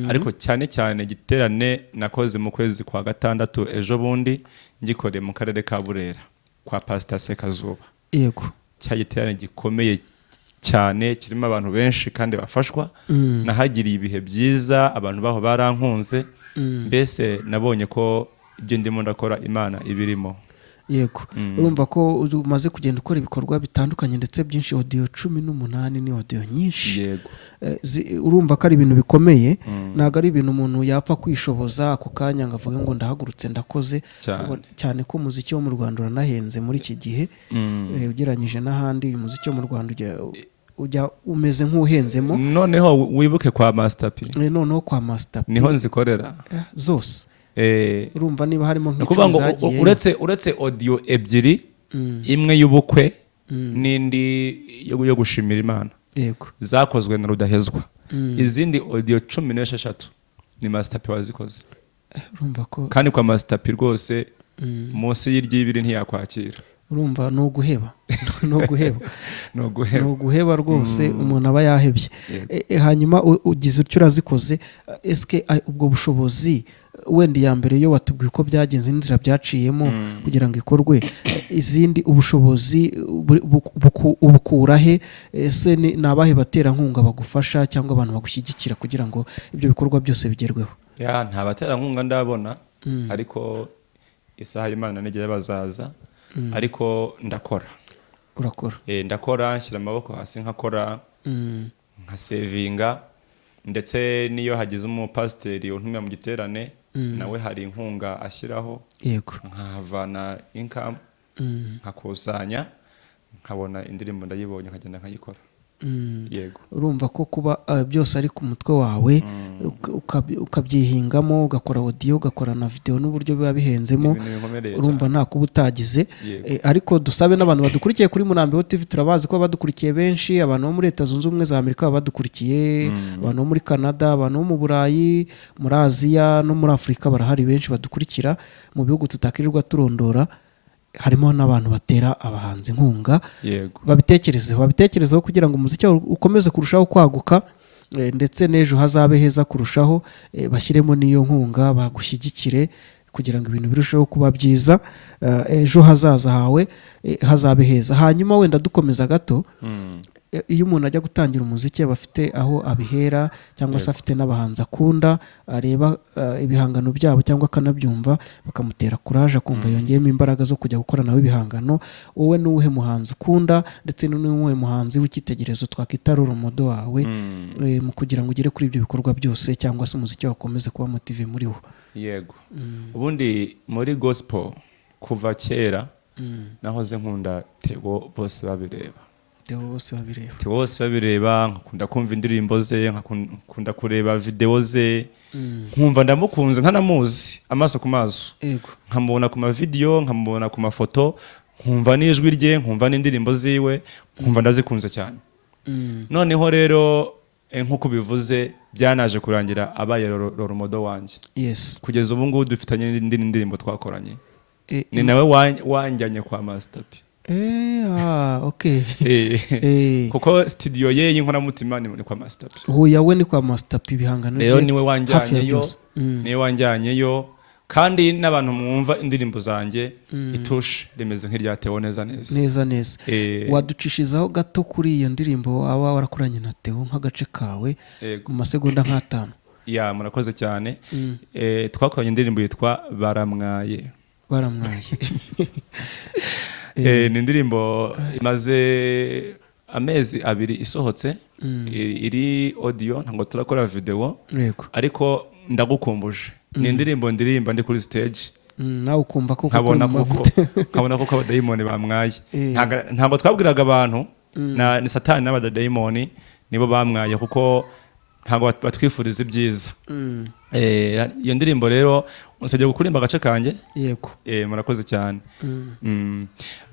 Ariko cyane cyane giterane nakoze mu kwezi kwa gatandatu ejo bundi ngikoreye mu karere ka Burera kwa Pastor Sekazuba. Yego. Cya giterane gikomeye cyane kirimo abantu benshi kandi bafashwa. Nahagiriye ibihe byiza, abantu baho barankunze. Mbese nabonye ko ibyo ndimo ndakora Imana ibirimo. Yego. Urumva ko umaze kugenda ukora ibikorwa bitandukanye ndetse byinshi. Audio 18 ni audio nyinshi. Yego. Urumva ko ari ibintu bikomeye, ntago ari ibintu umuntu yapfa kwishoboza ako kanya ngo avuge ngo ndahagurutse ndakoze. Cyane ko umuziki wo mu Rwanda uranahenze muri iki gihe. Ugereranyije n'ahandi uyu muziki wo mu Rwanda ujya umeze nk'uhenzemo. Noneho wibuke kwa Master P. Noneho kwa Master P niho nzikorera zose. Urumva niba harimo nk'icyo zagiye uretse audio ebyiri, imwe y'ubukwe n'indi yo gushimira Imana. Yego. Zakozwe na Rudahezwa. Izindi audio 16 ni Master P wazikoze. Urumva ko kandi kwa Master P rwose munsi y'ibiri ntiyakwakira. Urumva no guheba no guheba rwose umuntu aba yahebye. Hanyuma ugize utyo urazikoze, eske ubwo bushobozi wenda ya mbere yo watubwiye uko byagenze n'inzira byaciyemo kugira ngo ikorwe, izindi ubushobozi ubukura he? Ese nabahe baterankunga bagufasha cyangwa abantu bagushyigikira kugira ngo ibyo bikorwa byose bigerweho? Nta baterankunga ndabona, ariko isaha y'Imana nigeye bazaza. Ariko ndakora. Urakora? Ndakora, nshyira amaboko hasi nkakora, nka sevinga, ndetse niyo hagize umupasiteri untumira mu giterane nawe hari inkunga ashyiraho. Yego. Nkahavana income, nkakusanya, nkabona indirimbo ndayibonye nkagenda nkayikora. yego urumva ko kuba byose ari ku mutwe wawe ukabyihingamo ugakora audio ugakora na video n'uburyo biba bihenzemo urumva nta kuba utagize ariko dusabe n'abantu badukurikiye kuri Munambeho TV turabazi ko badukurikiye benshi abantu bo muri Leta Zunze Ubumwe za Amerika badukurikiye abantu bo muri Canada abantu bo mu Burayi muri Aziya no muri Afurika barahari benshi badukurikira mu bihugu tutakirirwa turondora harimo n'abantu batera abahanzi inkunga babitekerezeho kugira ngo umuziki ukomeze kurushaho kwaguka ndetse n'ejo hazabe heza kurushaho bashyiremo n'iyo nkunga bagushyigikire kugira ngo ibintu birusheho kuba byiza ejo hazaza hawe hazabe heza. Hanyuma wenda dukomeza gato iyo umuntu ajya gutangira umuziki aba afite aho abihera cyangwa se afite n'abahanzi akunda areba ibihangano byabo cyangwa akanabyumva bakamutera courage akumva yongeyemo imbaraga zo kujya gukora nawe ibihangano. Wowe n'uwuhe muhanzi ukunda ndetse n'uwuhe muhanzi w'icyitegererezo twakita role model wawe mu kugira ngo ugere kuri ibyo bikorwa byose cyangwa se umuziki wakomeze kuba motive muri wo? Yego ubundi muri gospel kuva kera nahoze nkunda Theo bose babireba Theo bose babireba nkakunda kumva indirimbo ze nkakunda kureba video ze nkumva ndamukunze nkanamuzi amaso ku maso nkamubona ku mavideo nkamubona ku mafoto nkumva n'ijwi rye nkumva n'indirimbo ziwe nkumva ndazikunze cyane. Noneho rero nk'uko bivuze byanaje kurangira abaye role model wanjye kugeza ubu ngubu dufitanye n'indi ndirimbo twakoranye ni nawe wanjyanye kwa Master P. Okay. Kuko studio ye y'inkoramutima ni kwa Master P. Huya we ni kwa Master P ibihangano rero niwe wanjyanyeyo kandi n'abantu mwumva indirimbo zanjye itushe rimeze nk'irya Theo neza. Waducishizaho gato kuri iyo ndirimbo waba warakoranye na Theo nk'agace kawe mu masegonda nk'atanu? Murakoze cyane. Twakoranye indirimbo yitwa Baramwaye. Ni indirimbo imaze amezi 2 isohotse iri audio ntabwo turakora video ariko ndagukumbuje ni indirimbo ndirimba ndi kuri stage nawe ukumva ko nkabona ko abadayimoni bamwaye ntabwo twabwiraga abantu ni Satani n'abadayimoni nibo bamwaye kuko ntabwo batwifuriza ibyiza. Iyo ndirimbo rero unsabye gukurimba agace kanjye. Murakoze cyane.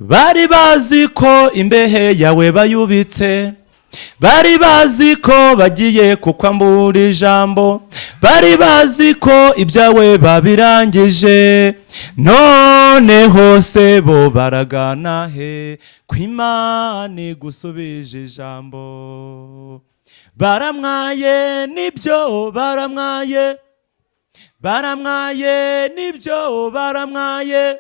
Bari bazi ko imbehe yawe bayubitse, bari bazi ko bagiye kukwambura ijambo, bari bazi ko ibyawe babirangije, none hose bo baragana he ko Imana igusubije ijambo. Baramwaye nibyo baramwaye nibyo baramwaye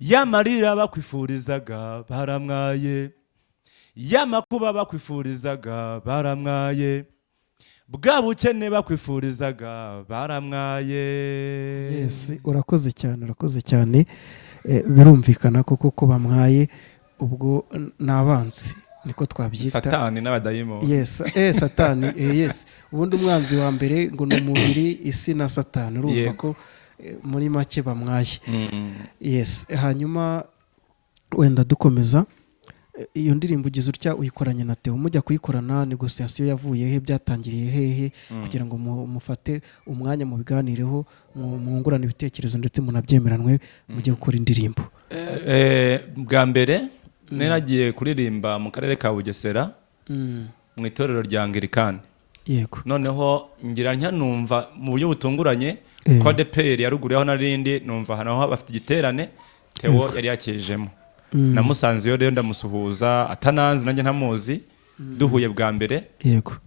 yamarira bakwifurizaga baramwaye yamakuba bakwifurizaga baramwaye bwa bukene bakwifurizaga baramwaye. Urakoze cyane birumvikana koko bamwaye ubwo nabanzi niko twabyita Satani n'abadayimoni. Satani ubundi umwanzi wa mbere ngo ni umubiri isi na Satani urumva ko muri make bamwaye. Hanyuma wenda dukomeza iyo ndirimbo ugize utya uyikoranye na Theo mujya kuyikorana negociation yavuye he byatangiriye hehe kugira ngo mufate umwanya mu biganireho mwungurana ibitekerezo ndetse munabyemeranwe mujye gukora indirimbo? Bwa mbere neragiye kuririmba mu karere ka Bugesera mu itorero rya Anglikani. Noneho ngira nyanumva mu buryo butunguranye ko ADPR yarugureho narindi numva hanaho bafite igiterane Theo yari yakijemo. Namusanze yo rero ndamusuhuza atananzi nanjye ntamuzi duhuye bwa mbere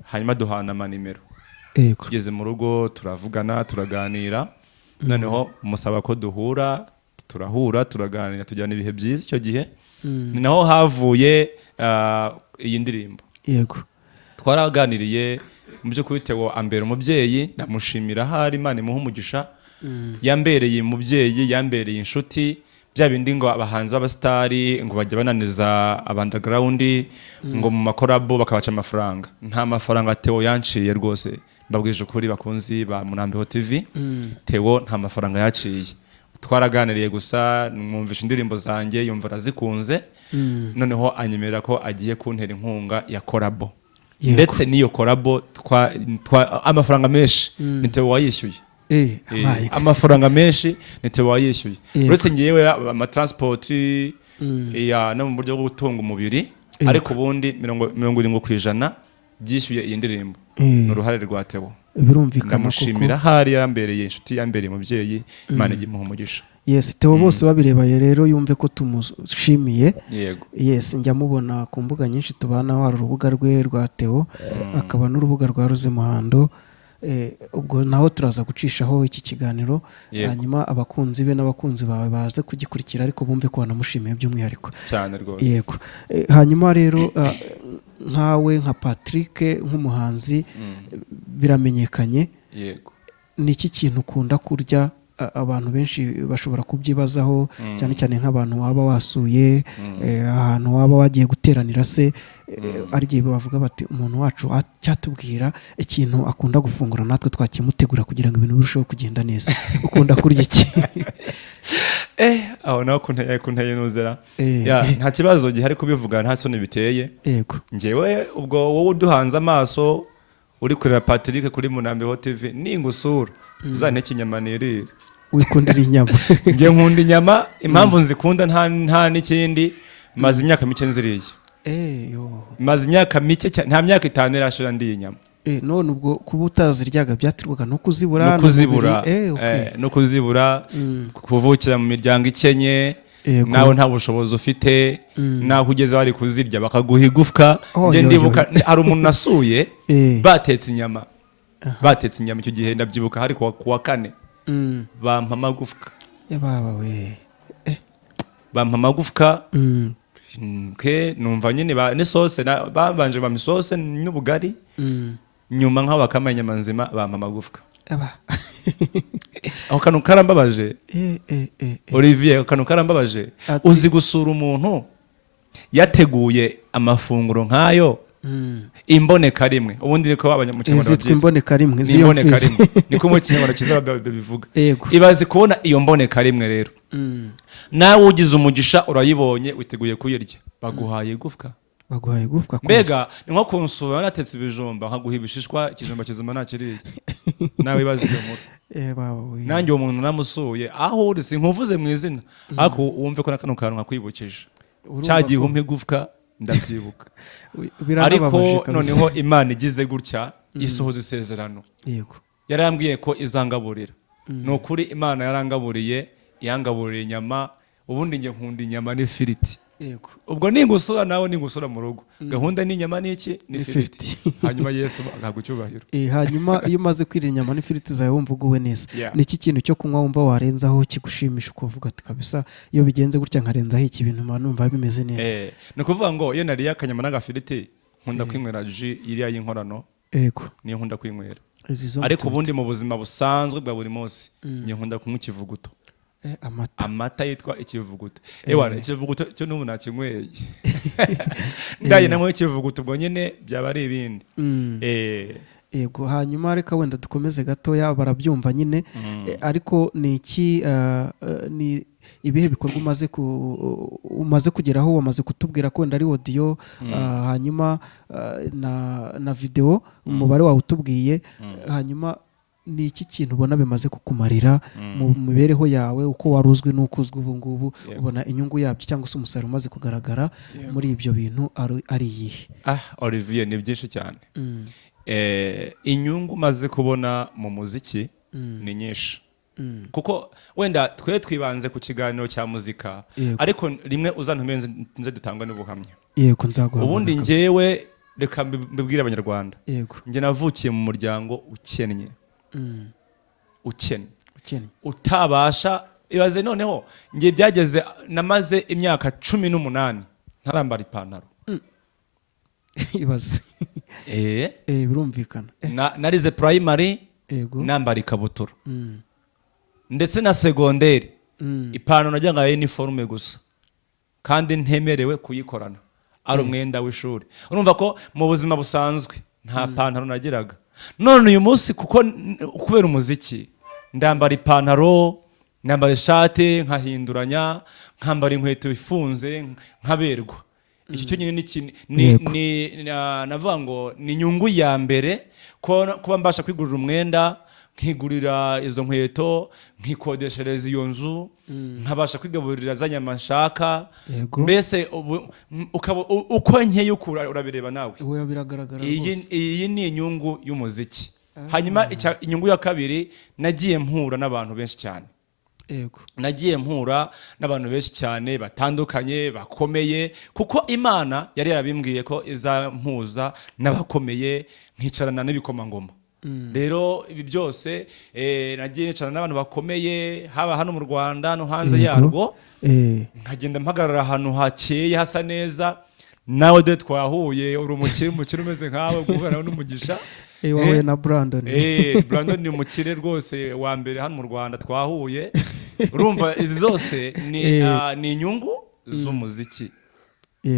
hanyuma duhana amanimero. Tugeze mu rugo turavugana turaganira noneho musaba ko duhura turahura turaganira tujyana ibihe byiza icyo gihe ni naho havuye iyi ndirimbo. Twaraganiriye mu byo Theo ambera umubyeyi ndamushimira hari Imana imuha umugisha yambereye umubyeyi yambereye inshuti bya bindi ngo abahanzi b'abastari ngo bajya bananiza abanderground ngo mu makorabo bakabaca amafaranga. Nta mafaranga Theo yanciye rwose mbabwije ukuri bakunzi ba Munambeho TV. Theo nta mafaranga yaciye twaraganiriye gusa mwumvisha indirimbo zanjye yumva arazikunze noneho anyemerera ko agiye kuntera inkunga ya korabo Yego. ndetse n'iyo korabo amafaranga menshi nitewe wayishyuye amafaranga menshi nitewe wayishyuye uretse ngewe amatransport no mu buryo bwo gutunga umubiri ariko ubundi 70% byishyuye iyi ndirimbo n'uruhare rwa Theo birumvikana koko ndamushimira hari yambereye inshuti yambereye umubyeyi Imana igimuha umugisha. Yes, Theo bose babirebaye rero yumve ko tumushimiye. Yego. Yes, njya mubona ku mbuga nyinshi tubanaho, hari urubuga rwe rwa Theo akaba n'urubuga rwa Ruze Muhando. Ubwo naho turaza gucishaho iki kiganiro, hanyuma abakunzi be n'abakunzi bawe baze kugikurikira ariko bumve ko banamushimiye by'umwihariko cyane rwose. Yego. Hanyuma rero nkawe nka Patrick nk'umuhanzi biramenyekanye. Yego. Niki kintu ukunda kurya? Abantu benshi bashobora kubyibazaho cyane cyane nk'abantu waba wasuye ahantu waba wagiye guteranira se ari gihe bavuga bati umuntu wacu cyatubwira ikintu akunda gufungura natwe twakimutegura kugira ngo ibintu birusheho kugenda neza. Ukunda kurya iki? Aho naho kunteye nuzera nta kibazo gihari kubivuga nta soni biteye. Yego. Ngewe ubwo wowe uduhanze amaso uri kurera Patrick kuri Munambeho TV ningusura uzanteke inyama nirire. Wikundira inyama? Ngiye nkunda inyama, impamvu nzikunda nta n'ikindi, maze imyaka mike nziriye. Maze imyaka mike cyane, nta myaka 5 irashira ndiye inyama. None ubwo kuba utaziryaga byatirwaga no kuzibura? No kuzibura kuvukira mu miryango ikenye, nawe nta bushobozi ufite, naho ugeze bari kuzirya bakaguha igufwa. Nge ndibuka hari umuntu nasuye batetse inyama. Batetse inyama icyo gihe ndabyibuka hari kuwa 4 bampa amagufwa yababa we bampa amagufwa numva nyine ne sauce babanje bampa sauce n'ubugari nyuma nkaho bakamenya manzima bampa amagufwa aho kanu karambabaje Olivier kanu karambabaje uzi gusura umuntu yateguye amafunguro nkayo imboneka rimwe ubundi niko abanyamukinyarwanda babyita imboneka rimwe ziyo mfise niko mu kinyarwanda kiza bivuga. Ibaze kubona iyo mboneka rimwe rero nawe ugize umugisha urayibonye witeguye kuyirya baguhaye igufwa mbega ni nko kunsura natetse ibijumba nkaguha ibishishwa ikijumba kizima nakiriye nawe ibaze iyo nkuru nanjye uwo muntu namusuye aho uri sinkuvuze mu izina ariko wumve ko nakano kantu nkakwibukije cyagiye umpe igufwa ndabyibuka. Ariko noneho Imana igize gutya isohoza isezerano. Yego. Yarambwiye ko izangaburira. No kuri Imana yarangaburiye yangaburira inyama ubundi nge nkunda inyama n'ifiriti. Yego. Ubwo ningusura nawe ningusura mu rugo gahunda n'inyama n'iki n'ifiriti hanyuma Yesu akagucyubahiro. Hanyuma iyo umaze kwirira inyama n'ifiriti zawe wumva uguwe neza niki kintu cyo kunywa wumva warenzaho kigushimisha ukavuga ati kabisa iyo bigenze gutya nkarenzaho iki bintu numva bimeze neza? Ni kuvuga ngo iyo nariye akanyama n'agafiriti nkunda kwinywera ji iriya y'inkorano. Yego. Niyo nkunda kwinywera. Ariko ubundi mu buzima busanzwe bwa buri munsi niyo nkunda kunywa ikivuguto. Amata yitwa ikivuguto. Ikivuguto cyo n'ubu nakinyweye. Ndaye namwe ikivuguto ubwo nyine byaba ari ibindi. Yego. Hanyuma reka wenda dukomeze gatoya barabyumva nyine ariko ni iki ni ibihe bikorwa umaze kugeraho wamaze kutubwira ko wenda ari audio hanyuma na video umubare wawe utubwiye hanyuma ni iki kintu ubona bimaze kukumarira mu mibereho yawe uko waruzwi n'uko uzwi ubu ngubu ubona inyungu yabyo cyangwa se umusaruro umaze kugaragara muri ibyo bintu ari iyihe? Olivier ni byinshi cyane. Inyungu maze kubona mu muziki ni nyinshi kuko wenda twe twibanze ku kiganiro cya muzika ariko rimwe uzantume nze dutangwa n'ubuhamya. Yego nzaguha. Ubundi ngewe reka mbibwire abanyarwanda nge navukiye mu muryango ukennye utabasha ibaze noneho ngiye byageze namaze imyaka 18 ntarambara ipantaro. Ibaze. Birumvikana. Narize primary nambara ikabutura ndetse na segonderi ipantaro najyanga uniforme gusa kandi ntemerewe kuyikorana ari umwenda w'ishuri. Urumva ko mu buzima busanzwe nta pantaro nagiraga. None uyu munsi kuko kubera umuziki ndambara ipantaro nambara ishati nkahinduranya, nkambara inkweto ifunze nkaberwa. Iki cyo nyine navuga ngo ni inyungu ya mbere kuba mbasha kwigurira umwenda, nkigurira izo nkweto, nkikodeshereza iyo nzu, nkabasha kwigaburira za nyama nshaka. Mbese uko nkeye urabireba nawe. Iyi ni inyungu y'umuziki. Hanyuma inyungu ya kabiri, nagiye mpura n'abantu benshi cyane. Nagiye mpura n'abantu benshi cyane batandukanye bakomeye, kuko Imana yari yarabimbwiye ko izampuza n'abakomeye, nkicarana n'ibikomangoma. Rero ibi byose nagiye nicarana n'abantu bakomeye, haba hano mu Rwanda no hanze yarwo. Nkagenda mpagarara ahantu hakeye hasa neza. Nawe de twahuye, uri umukire umeze nkawe, guhura n'umugisha. Wahuye na Brandon. Brandon ni umukire rwose wa mbere hano mu Rwanda twahuye. Urumva izi zose ni inyungu z'umuziki.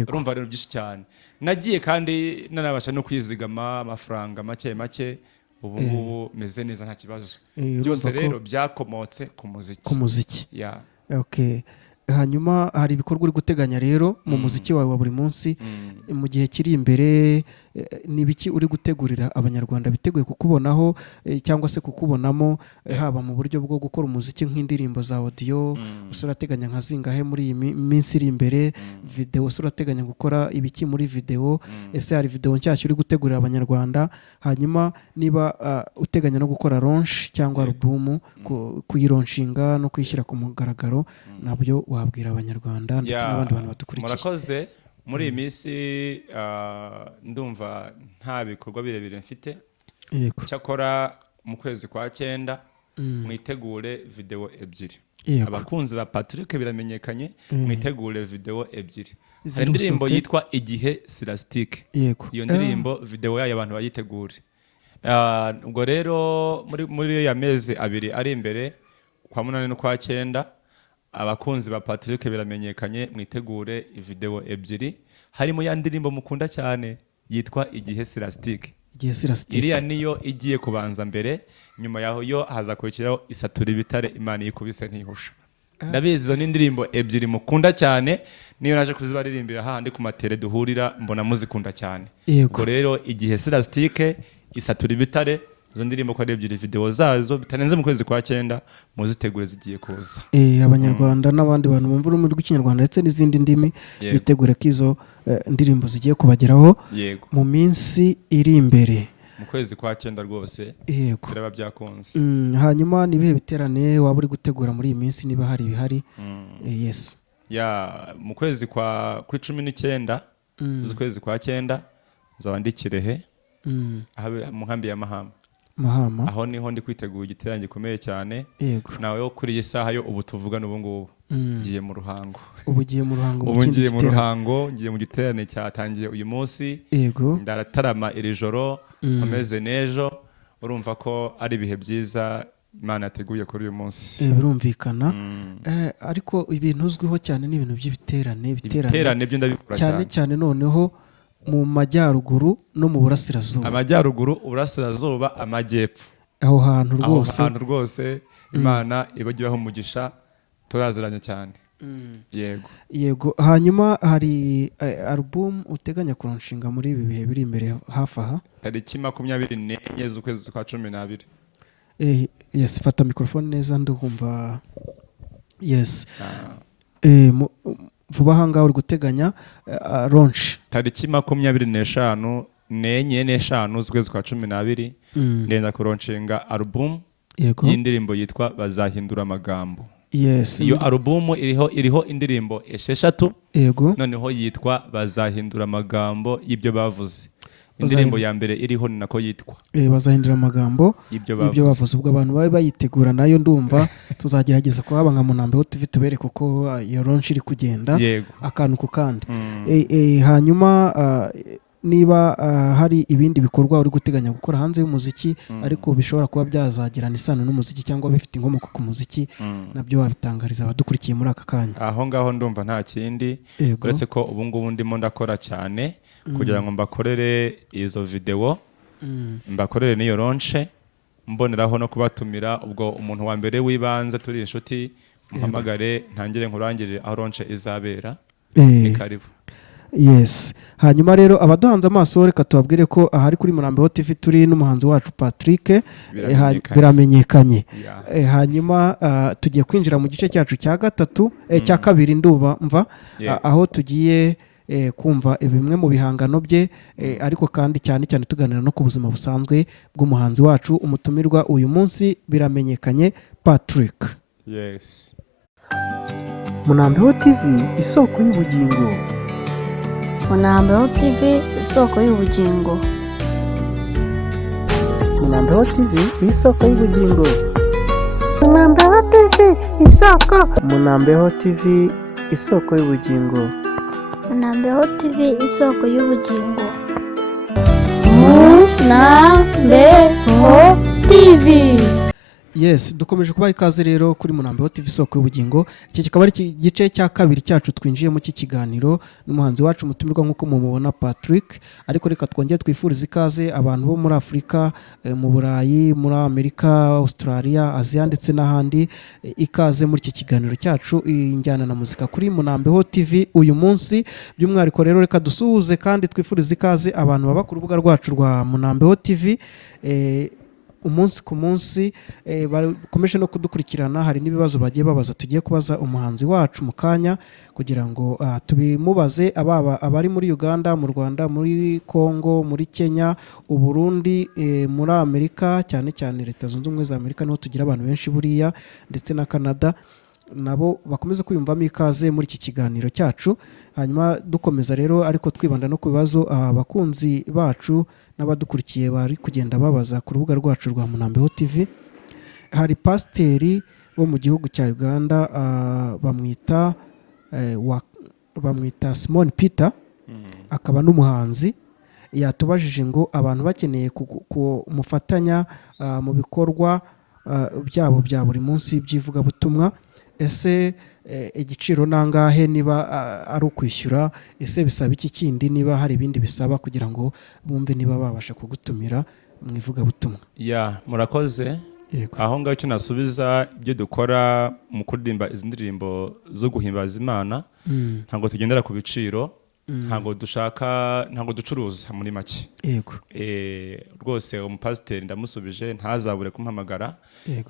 Urumva rero byinshi cyane. Nagiye kandi nanabasha no kwizigama amafaranga make make, ubu ngubu meze neza nta kibazo. Byose rero byakomotse ku muziki. Okay. Hanyuma hari ibikorwa uri guteganya rero mu muziki wawe wa buri munsi mu gihe kiri imbere, ni biki uri gutegurira abanyarwanda biteguye kukubonaho cyangwa se kukubonamo, haba mu buryo bwo gukora umuziki nk'indirimbo za audio, usurateganya nka zingahe muri iyi minsi iri imbere, video usurateganya gukora ibiki muri video, ese hari video nshyashya uri gutegurira abanyarwanda? Hanyuma niba uteganya no gukora launch cyangwa album, kuyironshinga no kuyishyira ku mugaragaro, nabyo wabwira abanyarwanda ndetse n'abandi bantu badukurikiye? Murakoze. Muri iyi minsi ndumva nta bikorwa birebire mfite. Cyakora mu kwezi kwa 9 mwitegure video ebyiri. Abakunzi ba Patrick biramenyekanye, mwitegure video ebyiri. Hari indirimbo yitwa Igihe Silastic. Iyo ndirimbo video yayo abantu bayitegure. Ubwo rero muri ya mezi abiri ari imbere, kwa 8 no kwa 9, abakunzi ba Patrick biramenyekanye, mwitegure video ebyiri. Harimo ya ndirimbo mukunda cyane yitwa Igihe Silastic. Iriya niyo igiye kubanza mbere, nyuma yaho yo hazakurikiraho Isatura Ibitare Imana yikubise ntihusha. Ndabizi izo ni indirimbo ebyiri mukunda cyane, niyo naje kuzibaririmbira handi ku matere duhurira, mbona muzikunda cyane. Ubwo rero Igihe Silastic, Isatura Ibitare, izo ndirimbo ko ari ebyiri video zazo bitarenze mu kwezi kwa 9 muzitegure zigiye kuza. Abanyarwanda n'abandi bantu bumva ururimi rw'ikinyarwanda ndetse n'izindi ndimi bitegure ko izo ndirimbo zigiye kubageraho mu minsi iri imbere, mu kwezi kwa 9 rwose. Biraba byakunze. Hanyuma nibihe biterane waba uri gutegura muri iyi minsi, niba hari ibihari? Mu kwezi kwa 19 z'ukwezi kwa 9 nzaba Kirehe, mu nkambi ya Mahama. Aho niho ndi kwitegura igiterane gikomeye cyane. Nawe yo kuri iyi saha yo ubu tuvugana ubu ngubu ngiye mu Ruhango. Ubu ngiye mu Ruhango? Ubu ngiye mu Ruhango, ngiye mu giterane cyatangiye uyu munsi. Ndaratarama iri joro, ameze nejo. Urumva ko ari ibihe byiza Imana yateguye kuri uyu munsi. Birumvikana. Ariko ibintu uzwiho cyane ni ibintu by'ibiterane. Ibiterane byo ndabikora cyane noneho mu majyaruguru no mu burasirazuba. Amajyaruguru, uburasirazuba, amajyepfo. Aho hantu rwose Imana ibagiyeho umugisha, turaziranye cyane. Yego. Hanyuma hari album uteganya kuronshinga muri ibi bihe biri imbere hafi aha? Tariki 24 z'ukwezi kwa 12. Yes, fata microphone neza ndumva. Yes. Vuba hanga uri guteganya launch tariki 25 z'ukwezi kwa 12. Ndenda kuronshinga album y'indirimbo yitwa Bazahindura Amagambo. Iyo album iriho indirimbo 6. Noneho yitwa Bazahindura Amagambo y'ibyo bavuze. Indirimbo ya mbere iriho ni nako yitwa Bazahindura Amagambo y'ibyo bavuze. Ubwo abantu babe bayitegura nayo ndumva tuzagerageza ko haba nka Munambeho TV tubereke uko iyo launch iri kugenda akantu ku kandi. Hanyuma niba hari ibindi bikorwa uri guteganya gukora hanze y'umuziki ariko bishobora kuba byazagirana isano n'umuziki cyangwa bifite inkomoko ku muziki, nabyo wabitangariza abadukurikiye muri aka kanya? Aho ngaho ndumva nta kindi uretse ko ubu ngubu ndimo ndakora cyane kugira ngo mbakorere izo video, mbakorere n'iyo launch, mboneraho no kubatumira ubwo umuntu wa mbere w'ibanze turi inshuti muhamagare ntangire nkurangirire aho ronche izabera ni karibu. Yes, hanyuma rero abaduhanze amaso reka tubabwire ko ahari kuri Murambeho TV turi n'umuhanzi wacu Patrick biramenyekanye. Hanyuma tugiye kwinjira mu gice cyacu cya gatatu cya kabiri ndumva aho tugiye kumva bimwe mu bihangano bye ariko kandi cyane cyane tuganira no ku buzima busanzwe bw'umuhanzi wacu umutumirwa uyu munsi biramenyekanye Patrick. Yes. Murambeho TV isoko y'ubugingo. Murambeho TV isoko y'ubugingo. Murambeho TV isoko y'ubugingo. Murambeho TV isoko. Murambeho TV isoko y'ubugingo. Murambeho TV isoko y'ubugingo. Murambeho TV. Yes, dukomeje kubaha ikaze rero kuri Murambeho TV isoko y'ubugingo. Iki kikaba ari igice cya kabiri cyacu twinjiye mu kiganiro n'umuhanzi wacu umutumirwa nk'uko mumubona Patrick, ariko reka twongere twifuriza ikaze abantu bo muri Afurika, mu Burayi, muri Amerika, Australia, Asia ndetse n'ahandi, ikaze muri iki kiganiro cyacu injyana na muzika kuri Murambeho TV uyu munsi. By'umwihariko rero reka dusuhuze kandi twifuriza ikaze abantu baba ku rubuga rwacu rwa Murambeho TV umunsi ku munsi bakomeje no kudukurikirana. Hari n'ibibazo bagiye babaza tugiye kubaza umuhanzi wacu mu kanya kugira ngo tubimubaze, abari muri Uganda, mu Rwanda, muri Congo, muri Kenya, u Burundi, muri Amerika, cyane cyane Leta Zunze Ubumwe za Amerika niho tugira abantu benshi buriya, ndetse na Canada, nabo bakomeza kwiyumvamo ikaze muri iki kiganiro cyacu. Hanyuma dukomeza rero ariko twibanda no ku bibazo abakunzi bacu n'abadukurikiye bari kugenda babaza ku rubuga rwacu rwa Murambeho TV. Hari pasiteri wo mu gihugu cya Uganda bamwita Simon Peter, akaba n'umuhanzi. Yatubajije ngo abantu bakeneye kumufatanya mu bikorwa byabo bya buri munsi by'ivugabutumwa, ese igiciro nangahe, niba ari ukwishyura, ese bisaba iki kindi, niba hari ibindi bisaba kugira ngo bumve niba babasha kugutumira mu ivugabutumwa. Murakoze. Aho ngaho icyo nasubiza, ibyo dukora mu kuririmba izi ndirimbo zo guhimbaza Imana ntabwo tugendera ku biciro, ntabwo ducuruza muri make. Yego. Rwose umupasiteri ndamusubije ntazabure kumpamagara.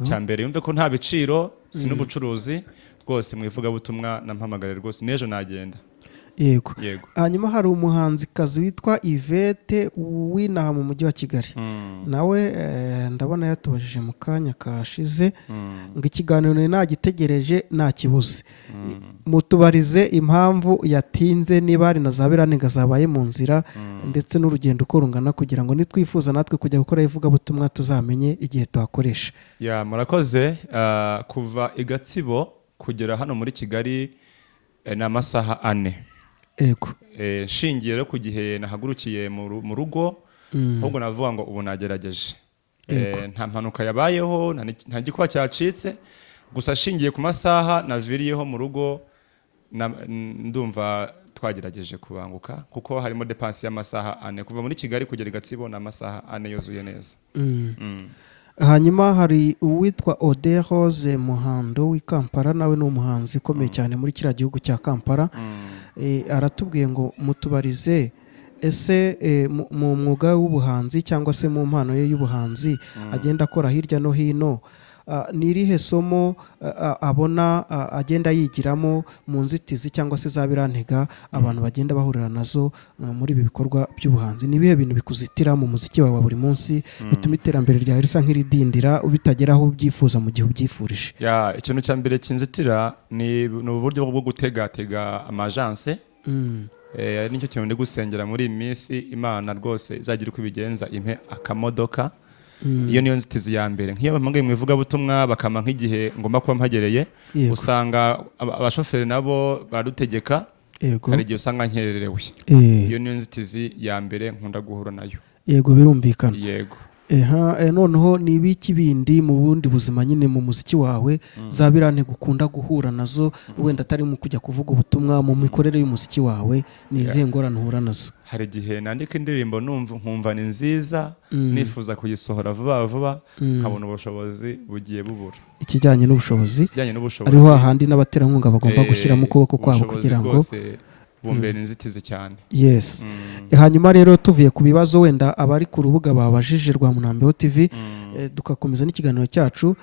Cyambere yumve ko nta biciro, si n'ubucuruzi, rwose mu ivugabutumwa nampamagare rwose n'ejo nagenda. Yego. Hanyuma hari umuhanzikazi witwa Yvette w'inaha mu mujyi wa Kigali. Nawe ndabona yatubajije mu kanya kashize ngo ikiganiro nagitegereje nakibuze, mutubarize impamvu yatinze, niba hari na za biranenga zabaye mu nzira, ndetse n'urugendo uko rungana kugira ngo nitwifuza natwe kujya gukora ivugabutumwa tuzamenye igihe tuhakoresha. Murakoze. Kuva i Gatsibo kugera hano muri Kigali ni amasaha 4. Yego. Shingiye rero ku gihe nahagurukiye mu rugo, ahubwo navuga ngo ubu nagerageje. Nta mpanuka yabayeho, nta gikuba cyacitse, gusa shingiye ku masaha naviriyeho mu rugo, ndumva twagerageje kubanguka kuko harimo depanse y'amasaha 4 kuva muri Kigali kugera i Gatsibo, na amasaha 4 yuzuye neza. Hanyuma hari uwitwa Ode Rose Muhando w'i Kampala, nawe ni umuhanzi ukomeye cyane muri kiriya gihugu cya Kampala. Aratubwiye ngo mutubarize, ese mu mwuga w'ubuhanzi cyangwa se mu mpano ye y'ubuhanzi agenda akora hirya no hino, ni irihe somo abona agenda yigiramo mu nzitizi cyangwa se za birantega abantu bagenda bahurira nazo muri ibi bikorwa by'ubuhanzi? Ni ibihe bintu bikuzitira mu muziki wawe wa buri munsi bituma iterambere ryawe risa nk'iridindira ubitageraho ubyifuza mu gihe ubyifurije? Ikintu cya mbere kinzitira ni uburyo bwo gutegatega amajanse. Nicyo kintu ndi gusengera muri iyi minsi, Imana rwose izagira uko ibigenza impe akamodoka. Iyo niyo nzitizi ya mbere. Nk'iyo bampamagaye mu ivugabutumwa bakama nk'igihe ngomba kuba mpagereye, usanga abashoferi nabo barutegeka, hari igihe usanga nkererewe. Iyo niyo nzitizi ya mbere nkunda guhura nayo. Yego, birumvikana. Yego. noneho ni ibiki bindi mu bundi buzima nyine mu muziki wawe za birane gukunda guhura nazo wenda atari mu kujya kuvuga ubutumwa mu mikorere y'umuziki wawe ni izihe ngorane uhura nazo? hari igihe nandika indirimbo nkumva ni nziza nifuza kuyisohora vuba vuba nkabona ubushobozi bugiye bubura. Ikijyanye n'ubushobozi ariho hahandi n'abaterankunga bagomba gushyiramo ukuboko kwabo kugira ngo bumbera inzitizi cyane. Yes. Hanyuma rero tuvuye ku bibazo wenda abari ku rubuga babajije rwa Munambeho TV, dukakomeza n'ikiganiro cyacu.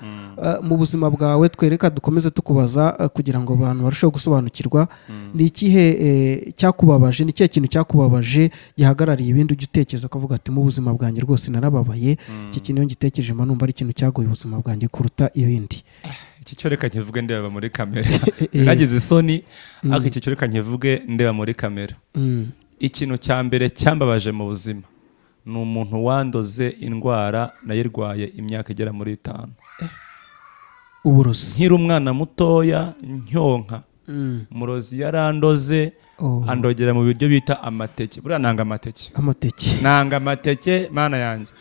Mu buzima bwawe twereka dukomeze tukubaza kugira ngo abantu barusheho gusobanukirwa ni ikihe cyakubabaje, ni kihe kintu cyakubabaje gihagarariye ibindi ujya utekereza ukavuga ati mu buzima bwanjye rwose narababaye, iki kintu iyo ngitekereje mba numva ari ikintu cyagoye ubuzima bwanjye kuruta ibindi. Iki cyo reka nkivuge ndeba muri kamera. Nagize isoni ariko iki cyo reka nkivuge ndeba muri kamera. Ikintu cya mbere cyambabaje mu buzima ni umuntu wandoze indwara nayirwaye imyaka igera muri 5. Uburozi. Nkiri umwana mutoya ncyonka murozi yarandoze andogera mu biryo bita amateke. Buriya nanga amateke. Nanga amateke mana yanjye.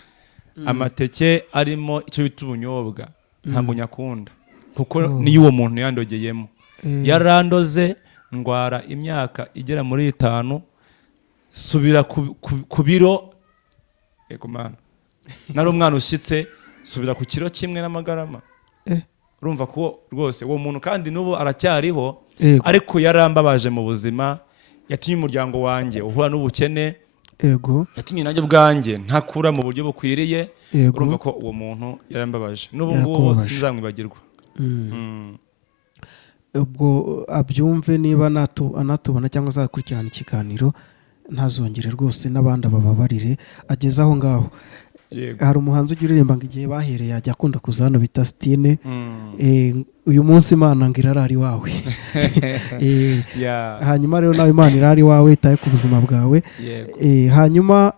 Amateke arimo icyo bita ubunyobwa ntabwo nyakunda kuko niyo uwo muntu yandogeyemo. Yarandoze ndwara imyaka igera muri 5 subira ku biro ego mana. Nari umwana ushyitse subira ku kiro kimwe n'amagarama. Urumva ko rwose uwo muntu kandi n'ubu aracyariho ariko yarambabaje mu buzima, yatumye umuryango wanjye uhura n'ubukene, yatumye nanjye ubwanjye ntakura mu buryo bukwiriye. Urumva ko uwo muntu yarambabaje n'ubu ngubu sinzamwibagirwa. Ubwo abyumve niba anatubona cyangwa azakurikirana ikiganiro ntazongere rwose n'abandi abababarire ageze aho ngaho. Hari umuhanzi ujya uririmba ngo igihe bahereye ajya akunda kuza hano bita Stine, uyu munsi Imana ngo irarari wawe. Hanyuma rero nawe Imana irari wawe itaye ku buzima bwawe. Hanyuma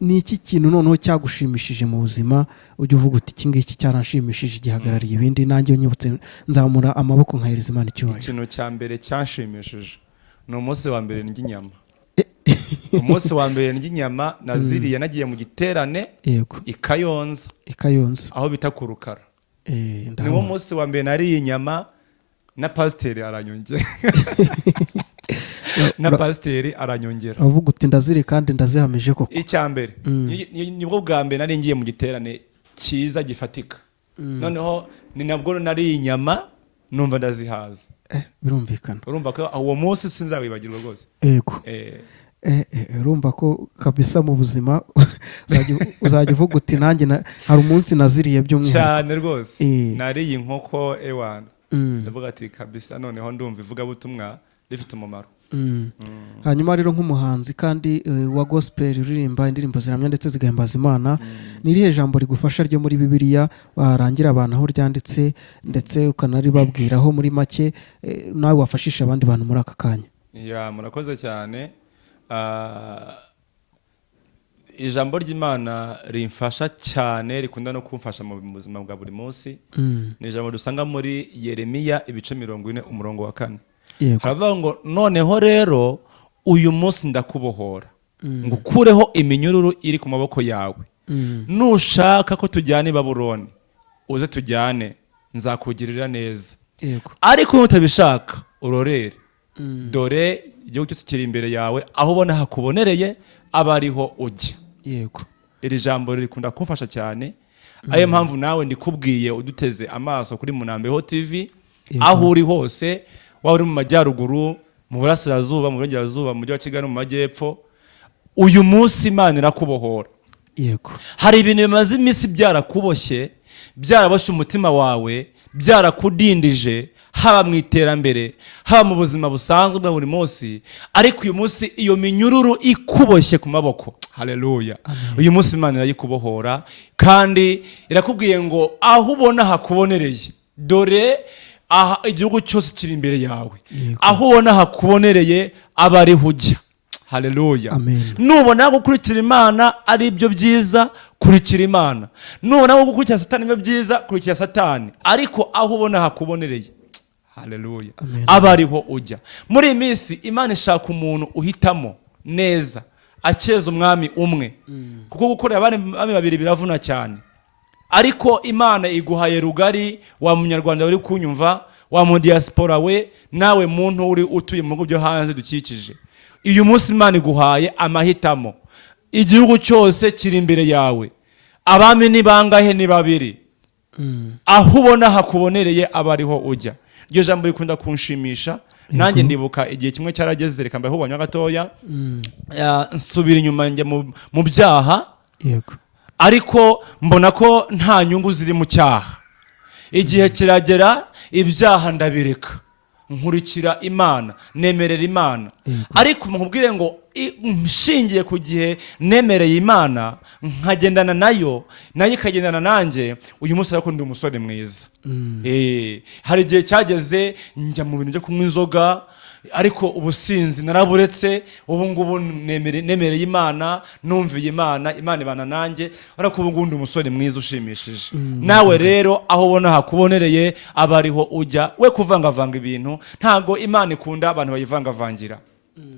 ni iki kintu noneho cyagushimishije mu buzima ujya uvuga uti iki ngiki cyaranshimishije gihagarariye ibindi, nanjye unyibutse nzamura amaboko nkahereza Imana icyubahiro? Ikintu cya mbere cyanshimishije ni umunsi wa mbere ndya inyama. Umunsi wa mbere ndya inyama naziriye nagiye mu giterane i Kayonza aho bita ku Rukara. Niwo munsi wa mbere nariye inyama na pasiteri aranyongera. Avuga uti ndaziri kandi ndazihamije koko. Icya mbere nibwo bwa mbere nari ngiye mu giterane cyiza gifatika. Noneho ni nabwo nariye inyama numva ndazihaza. Birumvikana. Urumva ko uwo munsi sinzawibagirwa rwose. Urumva ko kabisa mu buzima uzajya uvuga uti nanjye hari umunsi naziriye by'umwihariko cyane rwose. Nariye inkoko ewana ndavuga ati kabisa noneho ndumva ivugabutumwa rifite umumaro. Hanyuma rero nk'umuhanzi kandi wa gospel uririmba indirimbo ziramya ndetse zigahimbaza Imana, ni irihe jambo rigufasha ryo muri Bibiliya warangira abantu aho ryanditse ndetse ukanaribabwiraho muri make nawe wafashisha abandi bantu muri aka kanya? Murakoze cyane. Ijambo ry'Imana rimfasha cyane, rikunda no kumfasha mu buzima bwa buri munsi. Ni ijambo dusanga muri Yeremiya ibice 40 umurongo wa 4. Haravuga ngo noneho rero uyu munsi ndakubohora ngo ukureho iminyururu iri ku maboko yawe. Nushaka ko tujyana i Babuloni uze tujyane, nzakugirira neza. Ariko nutabishaka urorere, dore igihugu cyose kiri imbere yawe, aho ubona hakubonereye aba ariho ujya. Iri jambo rikunda kumfasha cyane. Ayo mpamvu nawe ndikubwiye uduteze amaso kuri Munambeho TV, aho uri hose, waba uri mu majyaruguru, mu burasirazuba, mu burengerazuba, mu mujyi wa Kigali, mu majyepfo, uyu munsi Imana irakubohora. Hari ibintu bimaze iminsi byarakuboshye, byaraboshye umutima wawe, byarakudindije, haba mu iterambere, haba mu buzima busanzwe bwa buri munsi, ariko uyu munsi iyo minyururu ikuboshye ku maboko. Haleluya. Uyu munsi Imana irayikubohora kandi irakubwiye ngo aho ubona hakubonereye, dore igihugu cyose kiri imbere yawe. Aho ubona hakubonereye aba ariho ujya. Haleluya. Nubona gukurikira Imana ari ibyo byiza, kurikira Imana. Nubona gukurikira Satani ibyo byiza, kurikira Satani. Ariko aho ubona hakubonereye, haleluya, aba ariho ujya. Muri iyi minsi Imana ishaka umuntu uhitamo neza akeza umwami umwe kuko gukorera abami babiri biravuna cyane ariko Imana iguhaye rugari wa munyarwanda uri kunyumva wa mu diaspora we nawe muntu uri utuye mu bihugu byo hanze dukikije uyu munsi Imana iguhaye amahitamo igihugu cyose kiri imbere yawe abami ni bangahe ni babiri aho ubona hakubonereye abariho ujya iryo jambo rikunda kunshimisha nanjye ndibuka igihe kimwe cyarageze reka mbaye hubanya gatoya nsubira inyuma njya mu byaha yego ariko mbona ko nta nyungu ziri mu cyaha igihe kiragera ibyaha ndabireka nkurikira Imana nemerera Imana ariko mubwire ngo nshingiye ku gihe nemereye Imana nkagendana nayo ikagendana nanjye uyu munsi ariko ndi umusore mwiza hari igihe cyageze njya mu bintu byo kunywa inzoga ariko ubusinzi naraburetse ubu ngubu nemereye Imana numviye Imana ibana nanjye ariko ubu ngubu ndi umusore mwiza ushimishije nawe rero aho ubona hakubonereye abariho ujya we kuvangavanga ibintu ntago Imana ikunda abantu bayivangavangira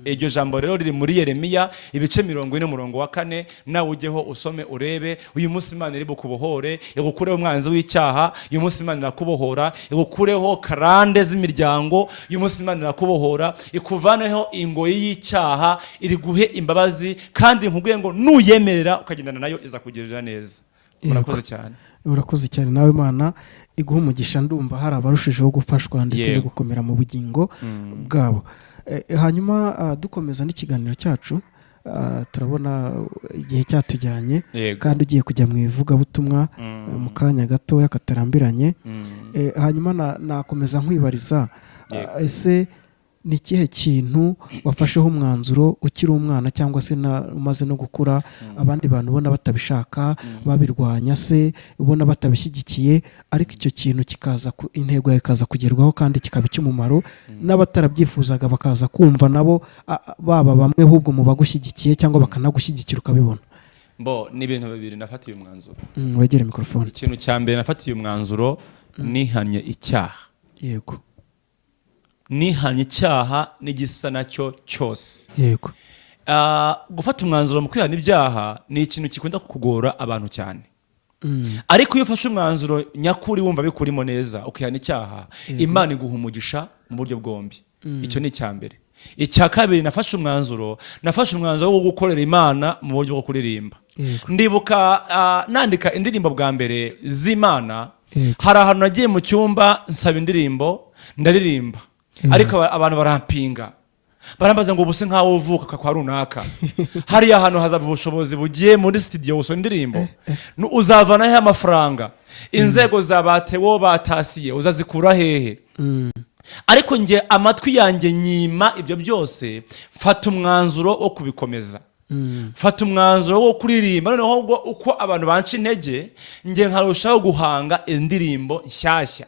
iryo jambo rero riri muri Yeremiya ibice 40:4 nawe ujyeho usome urebe uyu munsi Imana iri bukubohore igukureho umwanzi w'icyaha uyu munsi Imana irakubohora igukureho karande z'imiryango uyu munsi Imana irakubohora ikuvaneho ingoyi y'icyaha iri guhe imbabazi kandi nkubwiye ngo nuyemerera ukagendana nayo iza kugirira neza murakoze cyane urakoze cyane nawe Imana iguha umugisha ndumva hari abarushijeho gufashwa ndetse no gukomera mu bugingo bwabo hanyuma dukomeza n'ikiganiro cyacu turabona igihe cyatujyanye kandi ugiye kujya mu ivugabutumwa mu kanya gatoya katarambiranye hanyuma nakomeza nkwibariza ese ni ikihe kintu wafasheho umwanzuro ukiri umwana cyangwa se umaze no gukura abandi bantu ubona batabishaka babirwanya se ubona batabishyigikiye ariko icyo kintu kikaza intego yawe ikaza kugerwaho kandi kikaba icy'umumaro n'abatarabyifuzaga bakaza kumva nabo baba bamwe ahubwo mu bagushyigikiye cyangwa bakanagushyigikira ukabibona ni ibintu bibiri nafatiye umwanzuro wegere mikrofone ikintu cya mbere nafatiye umwanzuro nihanye icyaha yego nihanye icyaha n'igisa nacyo cyose yego gufata umwanzuro mu kwihana ibyaha ni ikintu gikunda kukugora abantu cyane ariko iyo ufashe umwanzuro nyakuri wumva bikurimo neza ukihana icyaha Imana iguha umugisha mu buryo bwombi icyo ni icya mbere icya kabiri nafashe umwanzuro wo gukorera Imana mu buryo bwo kuririmba ndibuka nandika indirimbo bwa mbere z'Imana hari ahantu nagiye mu cyumba nsaba indirimbo ndaririmba ariko abantu barampinga barambaza ngo ubuse nkaho uvuka kwa runaka hariya ahantu hazava ubushobozi bugiye muri studio gusa indirimbo uzavanaho amafaranga inzego za batewo batasiye uzazikura hehe ariko nge amatwi yanjye nyima ibyo byose mfata umwanzuro wo kubikomeza mfata umwanzuro wo kuririmba noneho uko abantu banca intege nge nkarushaho guhanga indirimbo nshyashya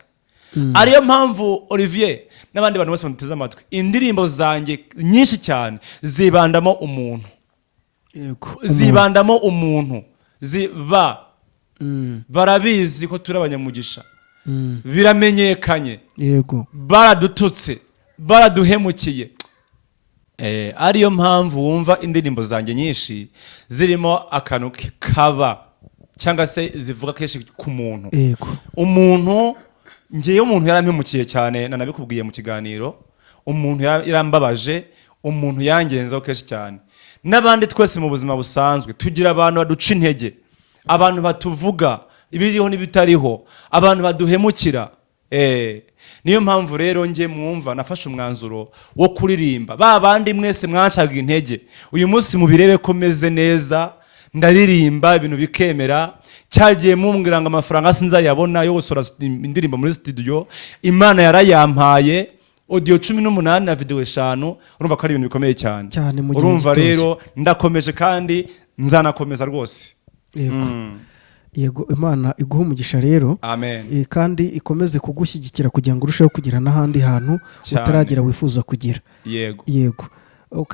ariyo mpamvu Olivier n'abandi bantu bose bateze amatwi indirimbo zanjye nyinshi cyane zibandamo umuntu zibandamo umuntu barabizi ko turi abanyamugisha biramenyekanye yego baradututse baraduhemukiye ariyo mpamvu wumva indirimbo zanjye nyinshi zirimo akantu kaba cyangwa se zivuga kenshi ku muntu umuntu ngiye umuntu yarampemukiye cyane nanabikubwiye mu kiganiro umuntu yarambabaje umuntu yangenzaho kenshi cyane n'abandi twese mu buzima busanzwe tugira abantu baduca intege abantu batuvuga ibiriho n'ibitariho abantu baduhemukira niyo mpamvu rero nge mwumva nafashe umwanzuro wo kuririmba bandi mwese mwancaga intege uyu munsi mubirebe ko meze neza ndaririmba ibintu bikemera cyagiye mumbwira ngo amafaranga sinzayabona yo gusora indirimbo muri studio Imana yarayampaye audio 18 na video 5 urumva ko ari ibintu bikomeye cyane urumva rero ndakomeje kandi nzanakomeza rwose yego Imana iguha umugisha rero amen kandi ikomeze kugushyigikira kugira ngo urusheho kugira n'ahandi hantu utaragera wifuza kugira yego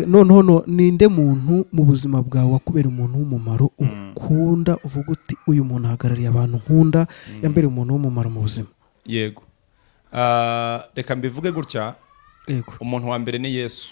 noneho ninde muntu mu buzima bwawe wakubera umuntu w'umumaro ukunda uvuga uti uyu muntu ahagarariye abantu nkunda yambere umuntu w'umumaro mu buzima yego reka mbivuge gutya umuntu wa mbere ni Yesu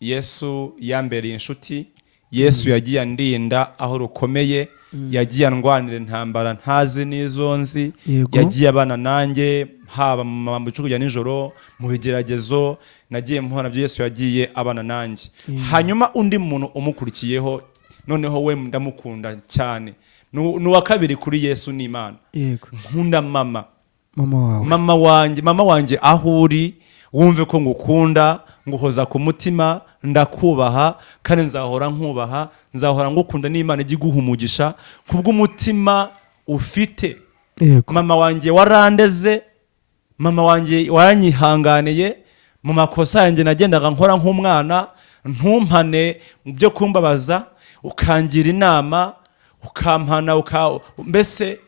Yesu yambereye inshuti Yesu yagiye andinda aho rukomeye, yagiye andwanira intambara ntazi n'izo nzi, Yego. yagiye abana nanjye haba mu bicuku bya nijoro, mu bigeragezo nagiye mpora byo, Yesu yagiye abana nanjye. Hanyuma undi muntu umukurikiyeho noneho we ndamukunda cyane, n'uwa kabiri kuri Yesu ni Imana. Yego. Nkunda mama wawe. mama wanjye aho uri, wumve ko ngukunda, nguhoza ku mutima, ndakubaha kandi nzahora nkubaha, nzahora ngukunda, n'Imana ijye iguha umugisha kubw'umutima ufite. Yego. Mama wanjye warandeze, mama wanjye waranyihanganiye mu makosa yanjye nagendaga nkora nk'umwana, ntumpane mu byo kumbabaza, ukangira inama, ukampana, mbese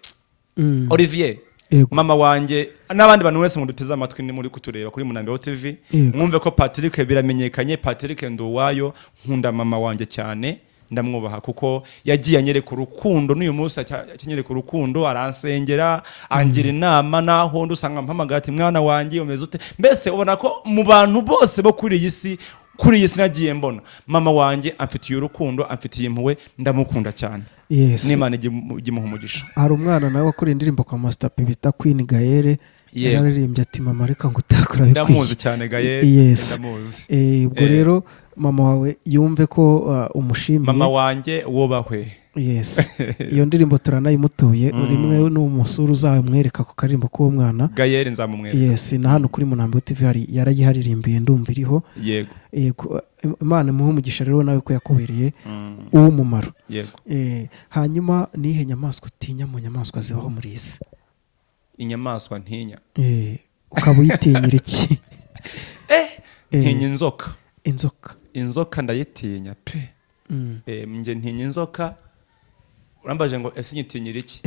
Olivier, Yego. mama wanjye n'abandi bantu wese muduteze amatwi ni muri kutureba kuri Munambeho TV, Yego. mwumve ko Patrick biramenyekanye, Patrick Nduwayo, nkunda mama wanjye cyane, ndamwubaha kuko yagiye anyereka urukundo, n'uyu munsi akinyereka urukundo, aransengera, angira inama, naho ndusanga mpamagara ati mwana wanjye umeze ute. Mbese ubona ko mu bantu bose bo kuri iyi si nagiye mbona mama wanjye amfitiye urukundo, amfitiye impuhwe, ndamukunda cyane. Yes. n'Imana ijye imuha umugisha. Hari umwana nawe wakora indirimbo kwa Master P bita Queen Gaëlle, yararirimbye ati mama reka ngo utakura bikwiye. Ndamuzi cyane Gaëlle. Yes. Ndamuzi. Ubwo rero mama wawe yumve ko umushimiye. Mama wanjye wubahwe. Yes. Iyo ndirimbo turanayimutuye, rimwe n'umusuru uzamwereka ku karimbo k'uwo mwana. Gaëlle nzamumwereka. Yes, na hano kuri Munambeho TV hari yarayiharirimbiye, ndumva iriho. Yego. Imana imuhe umugisha rero nawe ko yakubereye uw'umumaro. Yego. Hanyuma nihe nyamaswa utinya mu nyamaswa zibaho muri isi? Inyamaswa ntinya. Ukaba uyitinyira iki? Ntinya inzoka. Inzoka ndayitinya pe. Nje ntinya inzoka. Urambaje ngo ese nyitinyira iki?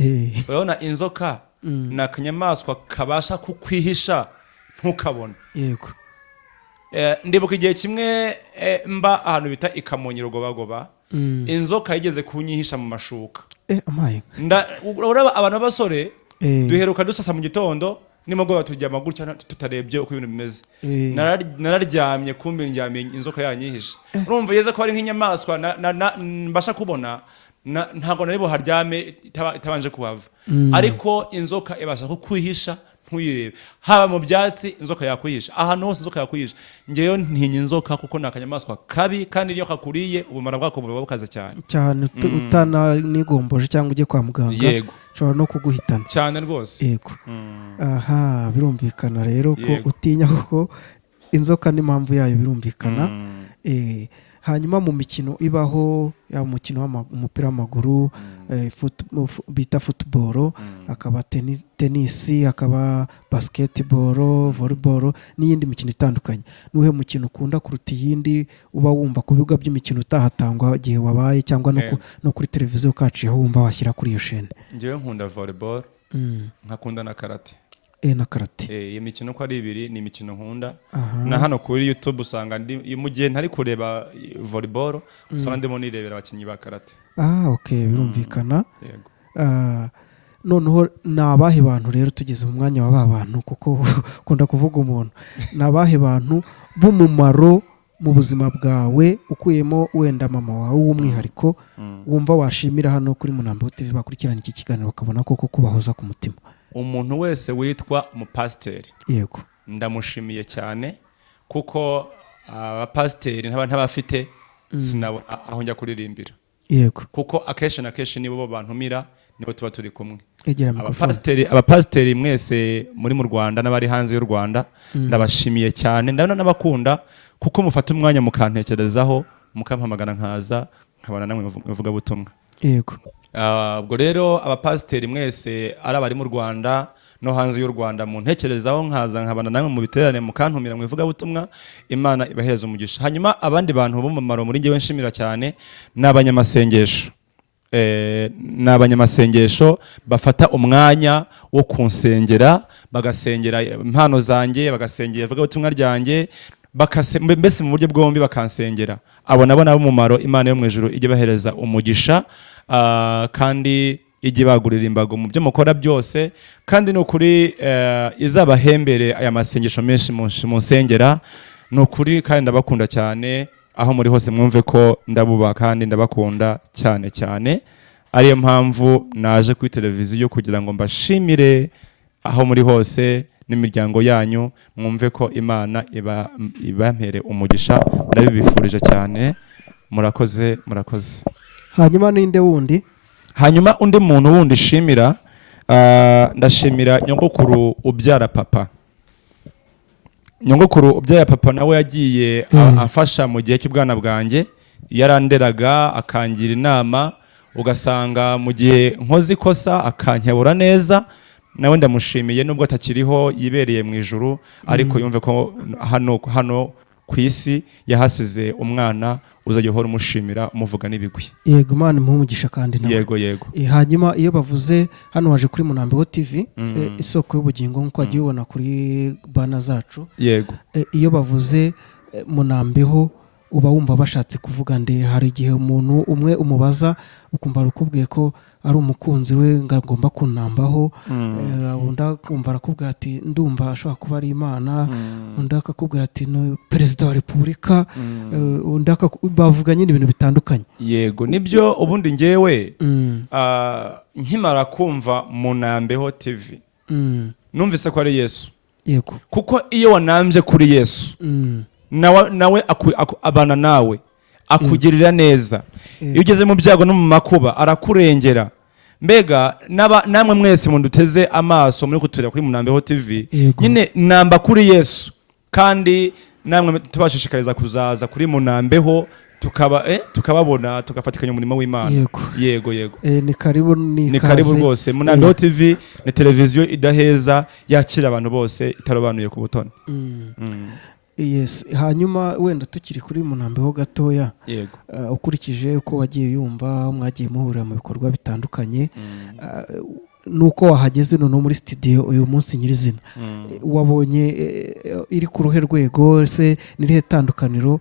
Urabona inzoka ni akanyamaswa kabasha kukwihisha ntukabona. Yego. Ndibuka igihe kimwe mba ahantu bita Ikamonyi Rugobagoba, inzoka yigeze kunyihisha mu mashuka. Amaye. Uraba abantu b'abasore duheruka dusasa mu gitondo, nimugoroba turyama gutya tutarebye uko ibintu bimeze. Nararyamye kumbe ndyamye inzoka yanyihisha. Urumva yeze ko ari nk'inyamaswa mbasha kubona, ntago nari buharyame itabanje kuhava. Ariko inzoka ibasha kukwihisha ntuyirebe, haba mu byatsi inzoka yakwihisha, ahantu hose inzoka yakwihisha. Ngeyo ntinya inzoka kuko ni akanyamaswa kabi, kandi iyo kakuriye ubumara bwako buba bukaze cyane utananigomboje cyangwa ujye kwa muganga. Yego. Ushobora no kuguhitana cyane rwose. Yego. Aha, birumvikana rero ko utinya kuko inzoka n'impamvu yayo birumvikana. Hanyuma mu mikino ibaho, ya umukino w'umupira w'amaguru, bita football, akaba tennis, akaba basketball, volleyball, n'iyindi mikino itandukanye. Nuhe mukino ukunda kuruta iyindi uba wumva ku bibuga by'imikino utahatangwa igihe wabaye, cyangwa no kuri televiziyo kaciyeho wumva washyira kuri iyo shene? Ngewe nkunda volleyball, nkakunda na karate. Na karate. Iyi mikino ko ari ibiri ni imikino nkunda. Na hano kuri YouTube usanga mu gihe ntari kureba volleyball, usanga ndimo nirebera abakinnyi ba karate. Okay, birumvikana. Yego. Noneho nabahe bantu rero tugeze mu mwanya wa ba bantu, kuko ukunda kuvuga umuntu, nabahe bantu b'umumaro mu buzima bwawe ukuyemo wenda mama wawe w'umwihariko wumva washimira hano kuri Munambeho TV bakurikirana iki kiganiro bakabona koko kubahoza ku mutima? Umuntu wese witwa umupasiteri. Yego. Ndamushimiye cyane kuko abapasiteri ntabafite sinabona aho njya kuririmbira. Yego. Kuko akenshi na kenshi nibo bantumira, nibo tuba turi kumwe. Abapasiteri mwese muri mu Rwanda n'abari hanze y'u Rwanda, ndabashimiye cyane, ndabona n'abakunda kuko mufata umwanya mukantekerezaho, mukampamagara nkaza nkabana namwe muvuga butumwa. Yego. Ubwo rero abapasiteri mwese ari abari mu Rwanda no hanze y'u Rwanda, mu ntekerezaho nkaza nkabana namwe mu biterane mukantumira mu ivuga butumwa, Imana ibahereza umugisha. Hanyuma abandi bantu b'umumaro muri ngewe nshimira cyane n'abanyamasengesho. N'abanyamasengesho bafata umwanya wo kunsengera, bagasengera impano zanjye, bagasengera ivuga butumwa ryanjye, mbese mu buryo bwombi bakansengera. Abo nabo n'abumumaro, Imana yo mu ijuru ijye bahereza umugisha, kandi ijye bagurira imbago mu byo mukora byose, kandi ni ukuri izabahembere aya masengesho menshi mu nsengera. Ni ukuri kandi ndabakunda cyane, aho muri hose mwumve ko ndabubaha kandi ndabakunda cyane cyane, ariyo mpamvu naje kuri televiziyo kugira ngo mbashimire aho muri hose n'imiryango yanyu, mwumve ko Imana ibampere umugisha, ndabibifurije cyane. Murakoze. hanyuma ninde wundi? Hanyuma undi muntu wundi shimira, ndashimira nyogokuru ubyara papa. Nyogokuru ubyara papa nawe yagiye afasha mu gihe cy'ubwana bwanjye, yaranderaga akangira inama, ugasanga mu gihe nkoze ikosa akankebura neza. Nawe ndamushimiye nubwo atakiriho, yibereye mu ijuru, ariko yumve ko hano ku isi yahasize umwana uzajya uhora umushimira umuvuga n'ibigwi. Yego, Imana umugisha kandi nawe. Yego. Hanyuma iyo bavuze hano waje kuri Munambeho TV, isoko y'ubugingo nk'uko wagiye ubona kuri bana zacu. Yego. Iyo bavuze Munambeho uba wumva bashatse kuvuga nde? Hari igihe umuntu umwe umubaza ukumva arakubwiye ko ari umukunzi we ngomba kunambaho, undi akumva arakubwira ati ndumva ashobora kuba ari Imana, undi akakubwira ati no perezida wa repubulika, undi bavuga nyine ibintu bitandukanye. Yego, nibyo. Ubundi ngewe nkimara kumva Munambeho TV numvise ko ari Yesu. Yego, kuko iyo wanambye kuri Yesu nawe abana nawe akugirira neza. Iyo ugeze mu byago no mu makuba arakurengera. Mbega namwe mwese munduteze amaso muri kuturira kuri Munambeho TV, nyine namba kuri Yesu, kandi namwe tubashishikariza kuzaza kuri Munambeho tukababona tugafatikanya umurimo w'Imana. Yego. Ni karibu rwose. Munambeho TV ni televiziyo idaheza, yakira abantu bose, itarobanuye ku butoni. Yes. Hanyuma wenda tukiri kuri Munambeho gatoya, yego, ukurikije uko wagiye yumva mwagiye muhurira mu bikorwa bitandukanye, nuko wahageze none muri studio uyu munsi nyirizina, wabonye iri ku ruhe rwego se nirihe tandukaniro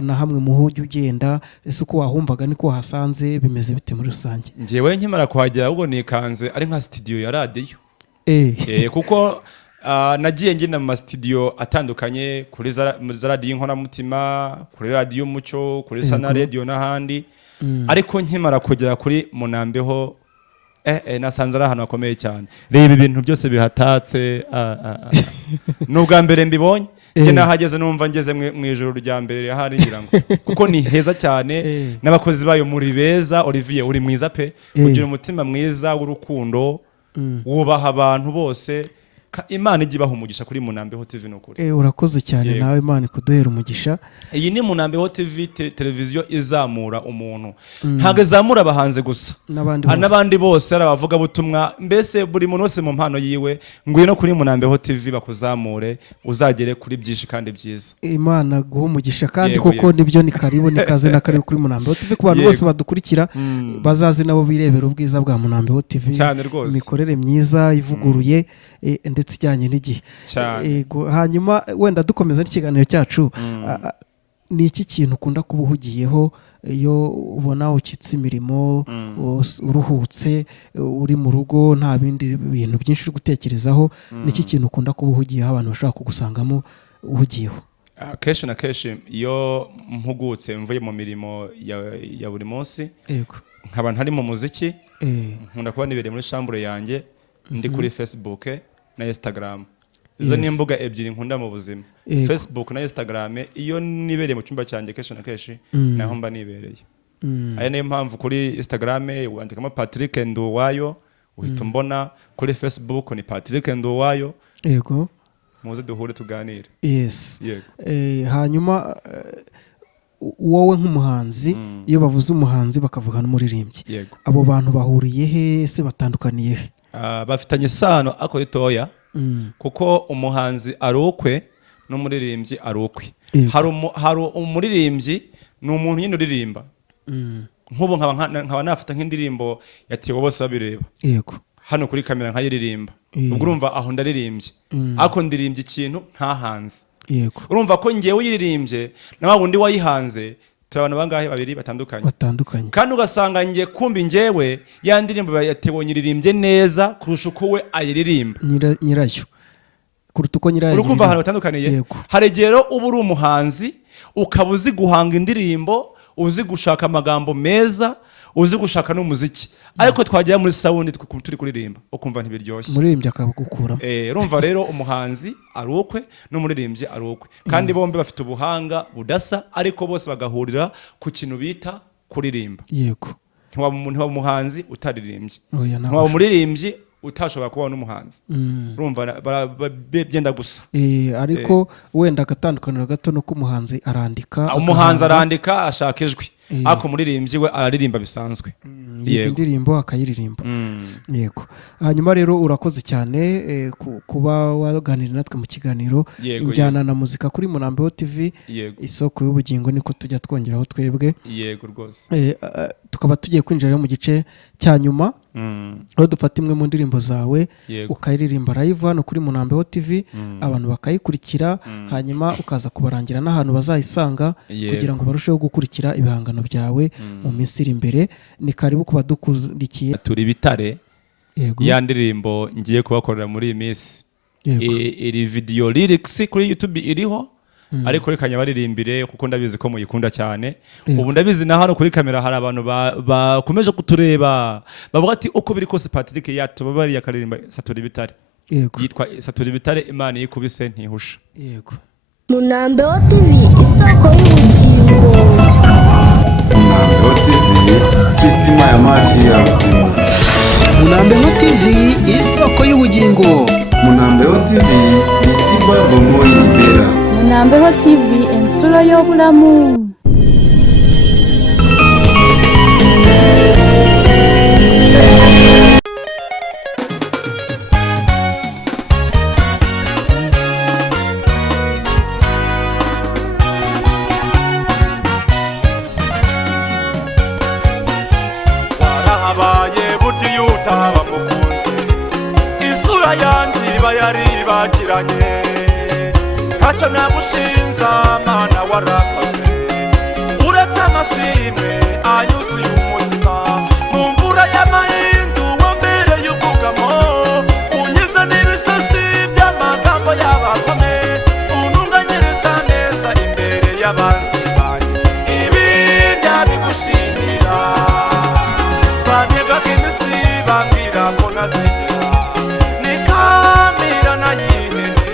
na hamwe mu hujye ugenda, ese uko wahumvaga niko wahasanze bimeze bite muri rusange? Njyewe nkimara kuhagera ahubwo nikanze ari nka studio ya radio. Kuko nagiye ngenda mu studio atandukanye, kuri za radio y'Inkoramutima, kuri radio Umucyo, kuri Sana Radio n'ahandi, ariko nkimara kugera kuri Munambeho nasanze ari ahantu hakomeye cyane. Reba ibintu byose bihatatse, n'ubwa mbere mbibonye, njye nahageze numva ngeze mu ijoro rya mbere ahari ngira ngo, kuko ni heza cyane, n'abakozi bayo muri beza. Olivier uri mwiza pe, ugira umutima mwiza w'urukundo, wubaha abantu bose. Imana ijya ibaha umugisha kuri Munambeho TV n'ukuri. Urakoze cyane nawe, Imana ikuduhera umugisha. Iyi ni Munambeho TV, televiziyo izamura umuntu, ntabwo izamura abahanze gusa, n'abandi bose ari abavuga butumwa, mbese buri muntu wese mu mpano yiwe. Ngwino kuri Munambeho TV bakuzamure, uzagere kuri byinshi kandi byiza. Imana guha umugisha kandi koko nibyo, ni karibu, ni kaze na karibu kuri Munambeho TV. Ku bantu bose badukurikira bazazi nabo birebera ubwiza bwa Munambeho TV, imikorere myiza ivuguruye ndetse ijyanye n'igihe. Hanyuma wenda dukomeza n'ikiganiro cyacu, ni iki kintu ukunda kuba uhugiyeho iyo ubona ukitse imirimo, uruhutse, uri mu rugo, nta bindi bintu byinshi uri gutekerezaho? Ni iki kintu ukunda kuba uhugiyeho abantu bashobora kugusangamo uhugiyeho? Kenshi na kenshi iyo mpugutse mvuye mu mirimo ya buri munsi, nkaba ntari mu muziki, nkunda kuba nibereye muri chambre yanjye, ndi kuri Facebook na Instagram. Izo ni imbuga ebyiri nkunda mu buzima, Facebook na Instagram. Iyo nibereye mu cyumba cyanjye kenshi na kenshi naho mba nibereye. Aya niyo mpamvu kuri Instagram wandikamo Patrick Nduwayo uhita umbona, kuri Facebook ni Patrick Nduwayo. Yego, muze duhure tuganire. Yes. Hanyuma wowe nk'umuhanzi, iyo bavuze umuhanzi bakavuga n'umuririmbyi, abo bantu bahuriye he se batandukaniye he? Bafitanye isano ako ritoya, kuko umuhanzi ari ukwe n'umuririmbyi ari ukwe. Hari umuririmbyi ni umuntu nyine uririmba, nk'ubu nkaba nafata nk'indirimbo yatewe bose babireba, hano kuri kamera nkayiririmba, ubwo urumva aho ndaririmbye, ariko ndirimbye ikintu ntahanze. Urumva ko ngewe uyiririmbye na wa wundi wayihanze turabana bangahe? Babiri batandukanye. Kandi ugasanga ngiye kumbi ngewe ya ndirimbo yatewe nyiririmbye neza kurusha uko we ayiririmba nyirayo. kuruta uko nyirayo urukumva ahantu batandukaniye. Yego. Hari igihe rero uba uri umuhanzi ukaba uzi guhanga indirimbo, uzi gushaka amagambo meza, uzi gushaka n'umuziki, ariko twagera muri sound turi kuririmba ukumva ntibiryoshye, umuririmbyi akagukuramo. Urumva rero umuhanzi ari ukwe n'umuririmbyi ari ukwe, kandi bombi bafite ubuhanga budasa, ariko bose bagahurira ku kintu bita kuririmba. Yego. Ntiwaba umuhanzi utaririmbye, Oya, ntiwaba umuririmbyi utashobora kuba n'umuhanzi. Urumva byenda gusa. Ariko wenda agatandukaniro gato nuko umuhanzi arandika, umuhanzi arandika ashaka ijwi, ariko umuririmbyi we araririmba bisanzwe, yiga indirimbo akayiririmba. Yego. Hanyuma rero urakoze cyane kuba waganira natwe mu kiganiro Injyana na Muzika kuri Munambeho TV, isoko y'ubugingo niko tujya twongeraho twebwe. Yego rwose. Tukaba tugiye kwinjira mu gice cya nyuma, aho dufata imwe mu ndirimbo zawe ukayiririmba live hano kuri Munambeho TV, abantu bakayikurikira, hanyuma ukaza kubarangira n'ahantu bazayisanga kugira ngo barusheho gukurikira ibihangano byawe mu minsi iri imbere. Ni karibu kuba dukurikiye. Turi Bitare, ya ndirimbo ngiye kubakorera muri iyi minsi, iri video lyrics kuri YouTube iriho, ariko reka nyabaririmbire kuko ndabizi ko muyikunda cyane. Ubu ndabizi na hano kuri kamera hari abantu bakomeje kutureba bavuga ati uko biri kose Patrick yatubabariye akaririmba Saturi Bitare. Yitwa Saturi Bitare, Imana yikubise ntihusha. Yego. Munambeho TV, isoko y'ubugingo. Munambeho TV, kisima ya maji ya uzima. Munambeho TV, isoko y'ubugingo. Munambeho TV, isiba bomoyi ibera. Munambeho TV, ensuro y'obulamu. warahabaye burya iyo utaba mukunzi, isura yanjye iba yaribagiranye. Ntacyo nagushinza mana warakoze, uretse amashimwe anyuzuye umutima. Mu mvura y'amahindu wo mbere y'ubwugamo, unyiza n'ibishashi by'amagambo y'abakome, ununganyiriza neza imbere y'abanzi banjye. Ibi ndabigushimira. Banyegaga imisi bambwira ko ntazigera nikamira nayihene,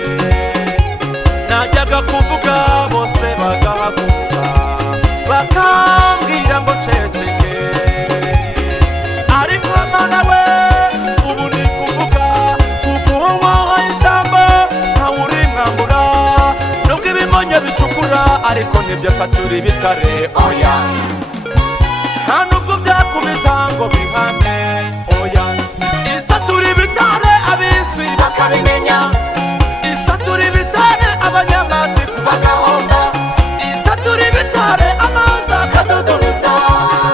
najyaga kuvuga bose bagahaguruka bakambwira ngo ceceke, ariko mana we ubu ni kuvuga kuko wowe ijambo ntawe urimwambura. Nubwo ibimonyo bicukura ariko nibyo Saturi Bitare. Oya, nta nubwo byakubita ngo bihame. Oya, Saturi Bitare abisi bakabimenya, Saturi Bitare abanyamatiku bagahomba, Saturi Bitare amazi akadodobiza,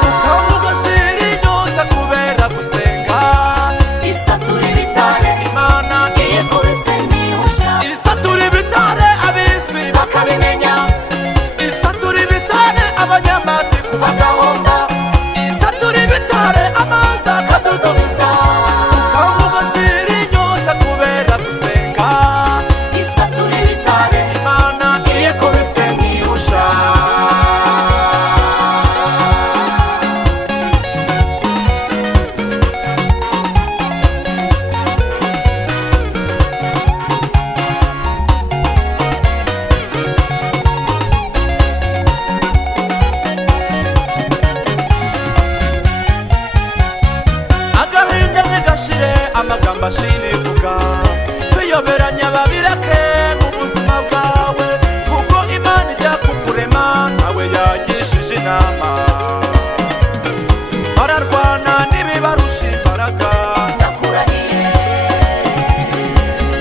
ukamugashira inyota kubera gusenga. Saturi Bitare Imana iyikubise ntihusha. Saturi Bitare abisi bakabimenya, Saturi Bitare abanyamatiku bagahomba, Saturi Bitare amazi akadodobiza, ukamugashira inyota kubera gusenga. Saturi Bitare Imana iyikubise ntihusha. Agahinda ntigashire, amagambo ashira ivuga, kwiyoberanya babireke mu buzima bwawe, kuko Imana ijya kukurema nawe yagishije inama. Bararwana n'ibibarusha imbaraga, ndakurahiye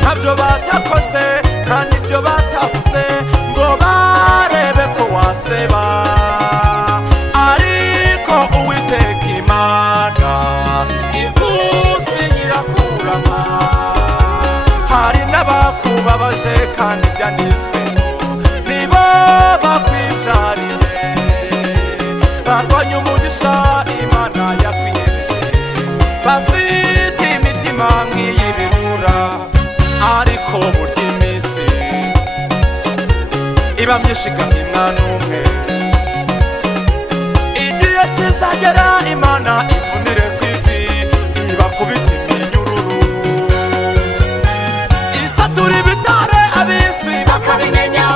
ntabyo batakoze nta n'ibyo batavuze ngo barebe ko waseba, ariko Uwiteka Imana igusinyira kurama. Hari n'abakubabaje kandi byanditswe ngo nibo bakwibyariye, barwanya umugisha Imana yakwiyereye, bafite imitima nk'iy'ibirura, ariko burya iba myinshi igahimwa n'umwe. Igihe kizagera Imana ivunire ku ivi ibakubita iminyururu, isatura ibitare ab'isi bakabimenya,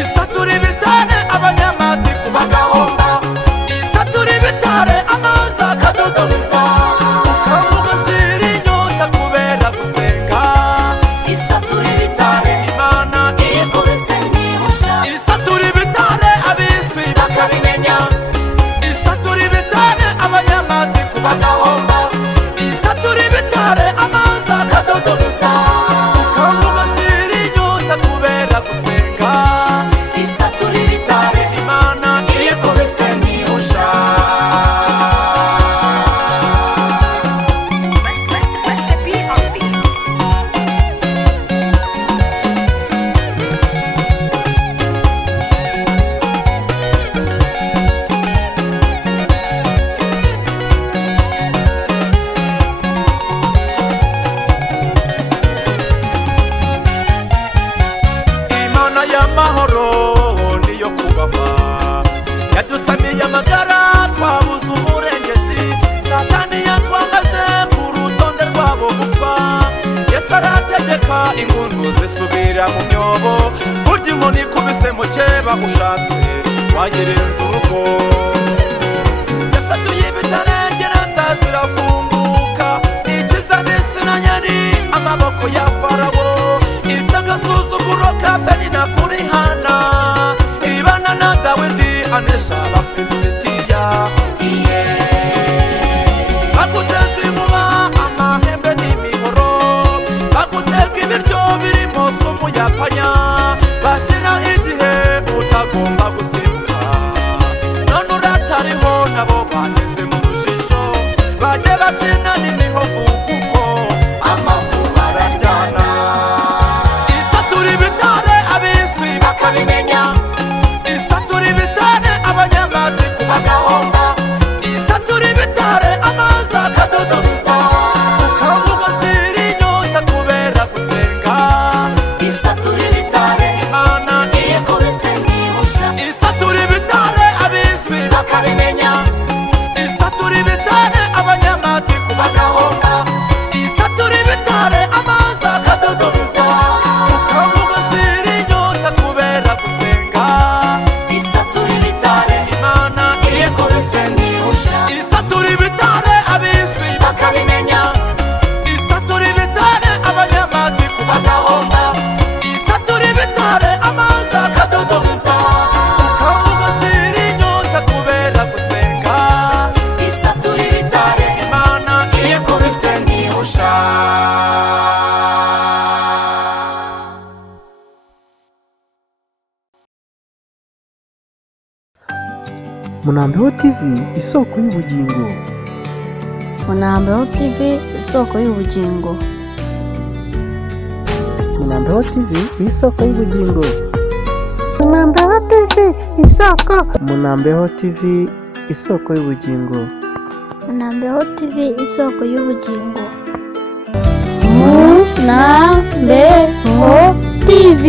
isatura ibitare abanyamatiku bagahomba, isatura ibitare amazi akadodobiza, ukambuga shira inyota kubera gusenga, isatura ibitare Imana ikubise ntibusha, isatura ibitare ab'isi bakabimenya, isatura ibitare abanyamatiku bagahomba, isatura ibitare amazi akadodobiza, ukambuga shira inyota kubera gusenga, isatura ibitare Imana ikubise ntibusha. Imana y'amahoro niyo kubahwa, yadusamiye amagara twabuze umurengezi, Satani yatwangaje ku rutonde rwabo gupfa, Yesu arategeka ingunzu zisubira mu myobo, burya inkoni ikubise mu cyeba ushatse wayirenza urugo. Yasatuye ibitare gereza zirafunguka, ikiza Misiri na Nyari amaboko ya Farawo, ica agasuzuguro ka Penina kuri Hana, ibana na Dawidi anesha Abafilisitiya. Baguteza inkuba amahembe n'imihoro, baguteka ibiryo birimo sumu ya panya, bashyiraho igihe utagomba gusimbuka, none uracyariho nabo baheze mu rujijo, bajye bakina n'imihovu kuko amavu bararyana. Isatura ibitare ab'isi bakabimenya, isatura ibitare abanyamatiku bagahomba, isatura ibitare amazi akadodobiza, ukambuga shira inyota kubera gusenga, isatura ibitare Imana ikubise ntibusha, isatura ibitare ab'isi bakabimenya, isatura ibitare abanyamatiku bagahomba, isatura ibitare amazi akadodobiza, ukambuga shira inyota kubera gusenga, isatura ibitare Imana ikubise ntibusha, isatura ibitare ab'isi bakabimenya, isatura ibitare abanyamatiku bagahomba, isatura ibitare amazi akadodobiza, ukambuga shira inyota kubera gusenga, isatura ibitare Imana ikubise ntibusha. Munambeho TV isoko y'ubugingo. Munambeho TV isoko y'ubugingo. Munambeho TV isoko y'ubugingo. Munambeho TV isoko. Munambeho TV isoko y'ubugingo. Munambeho TV isoko y'ubugingo. Munambeho TV.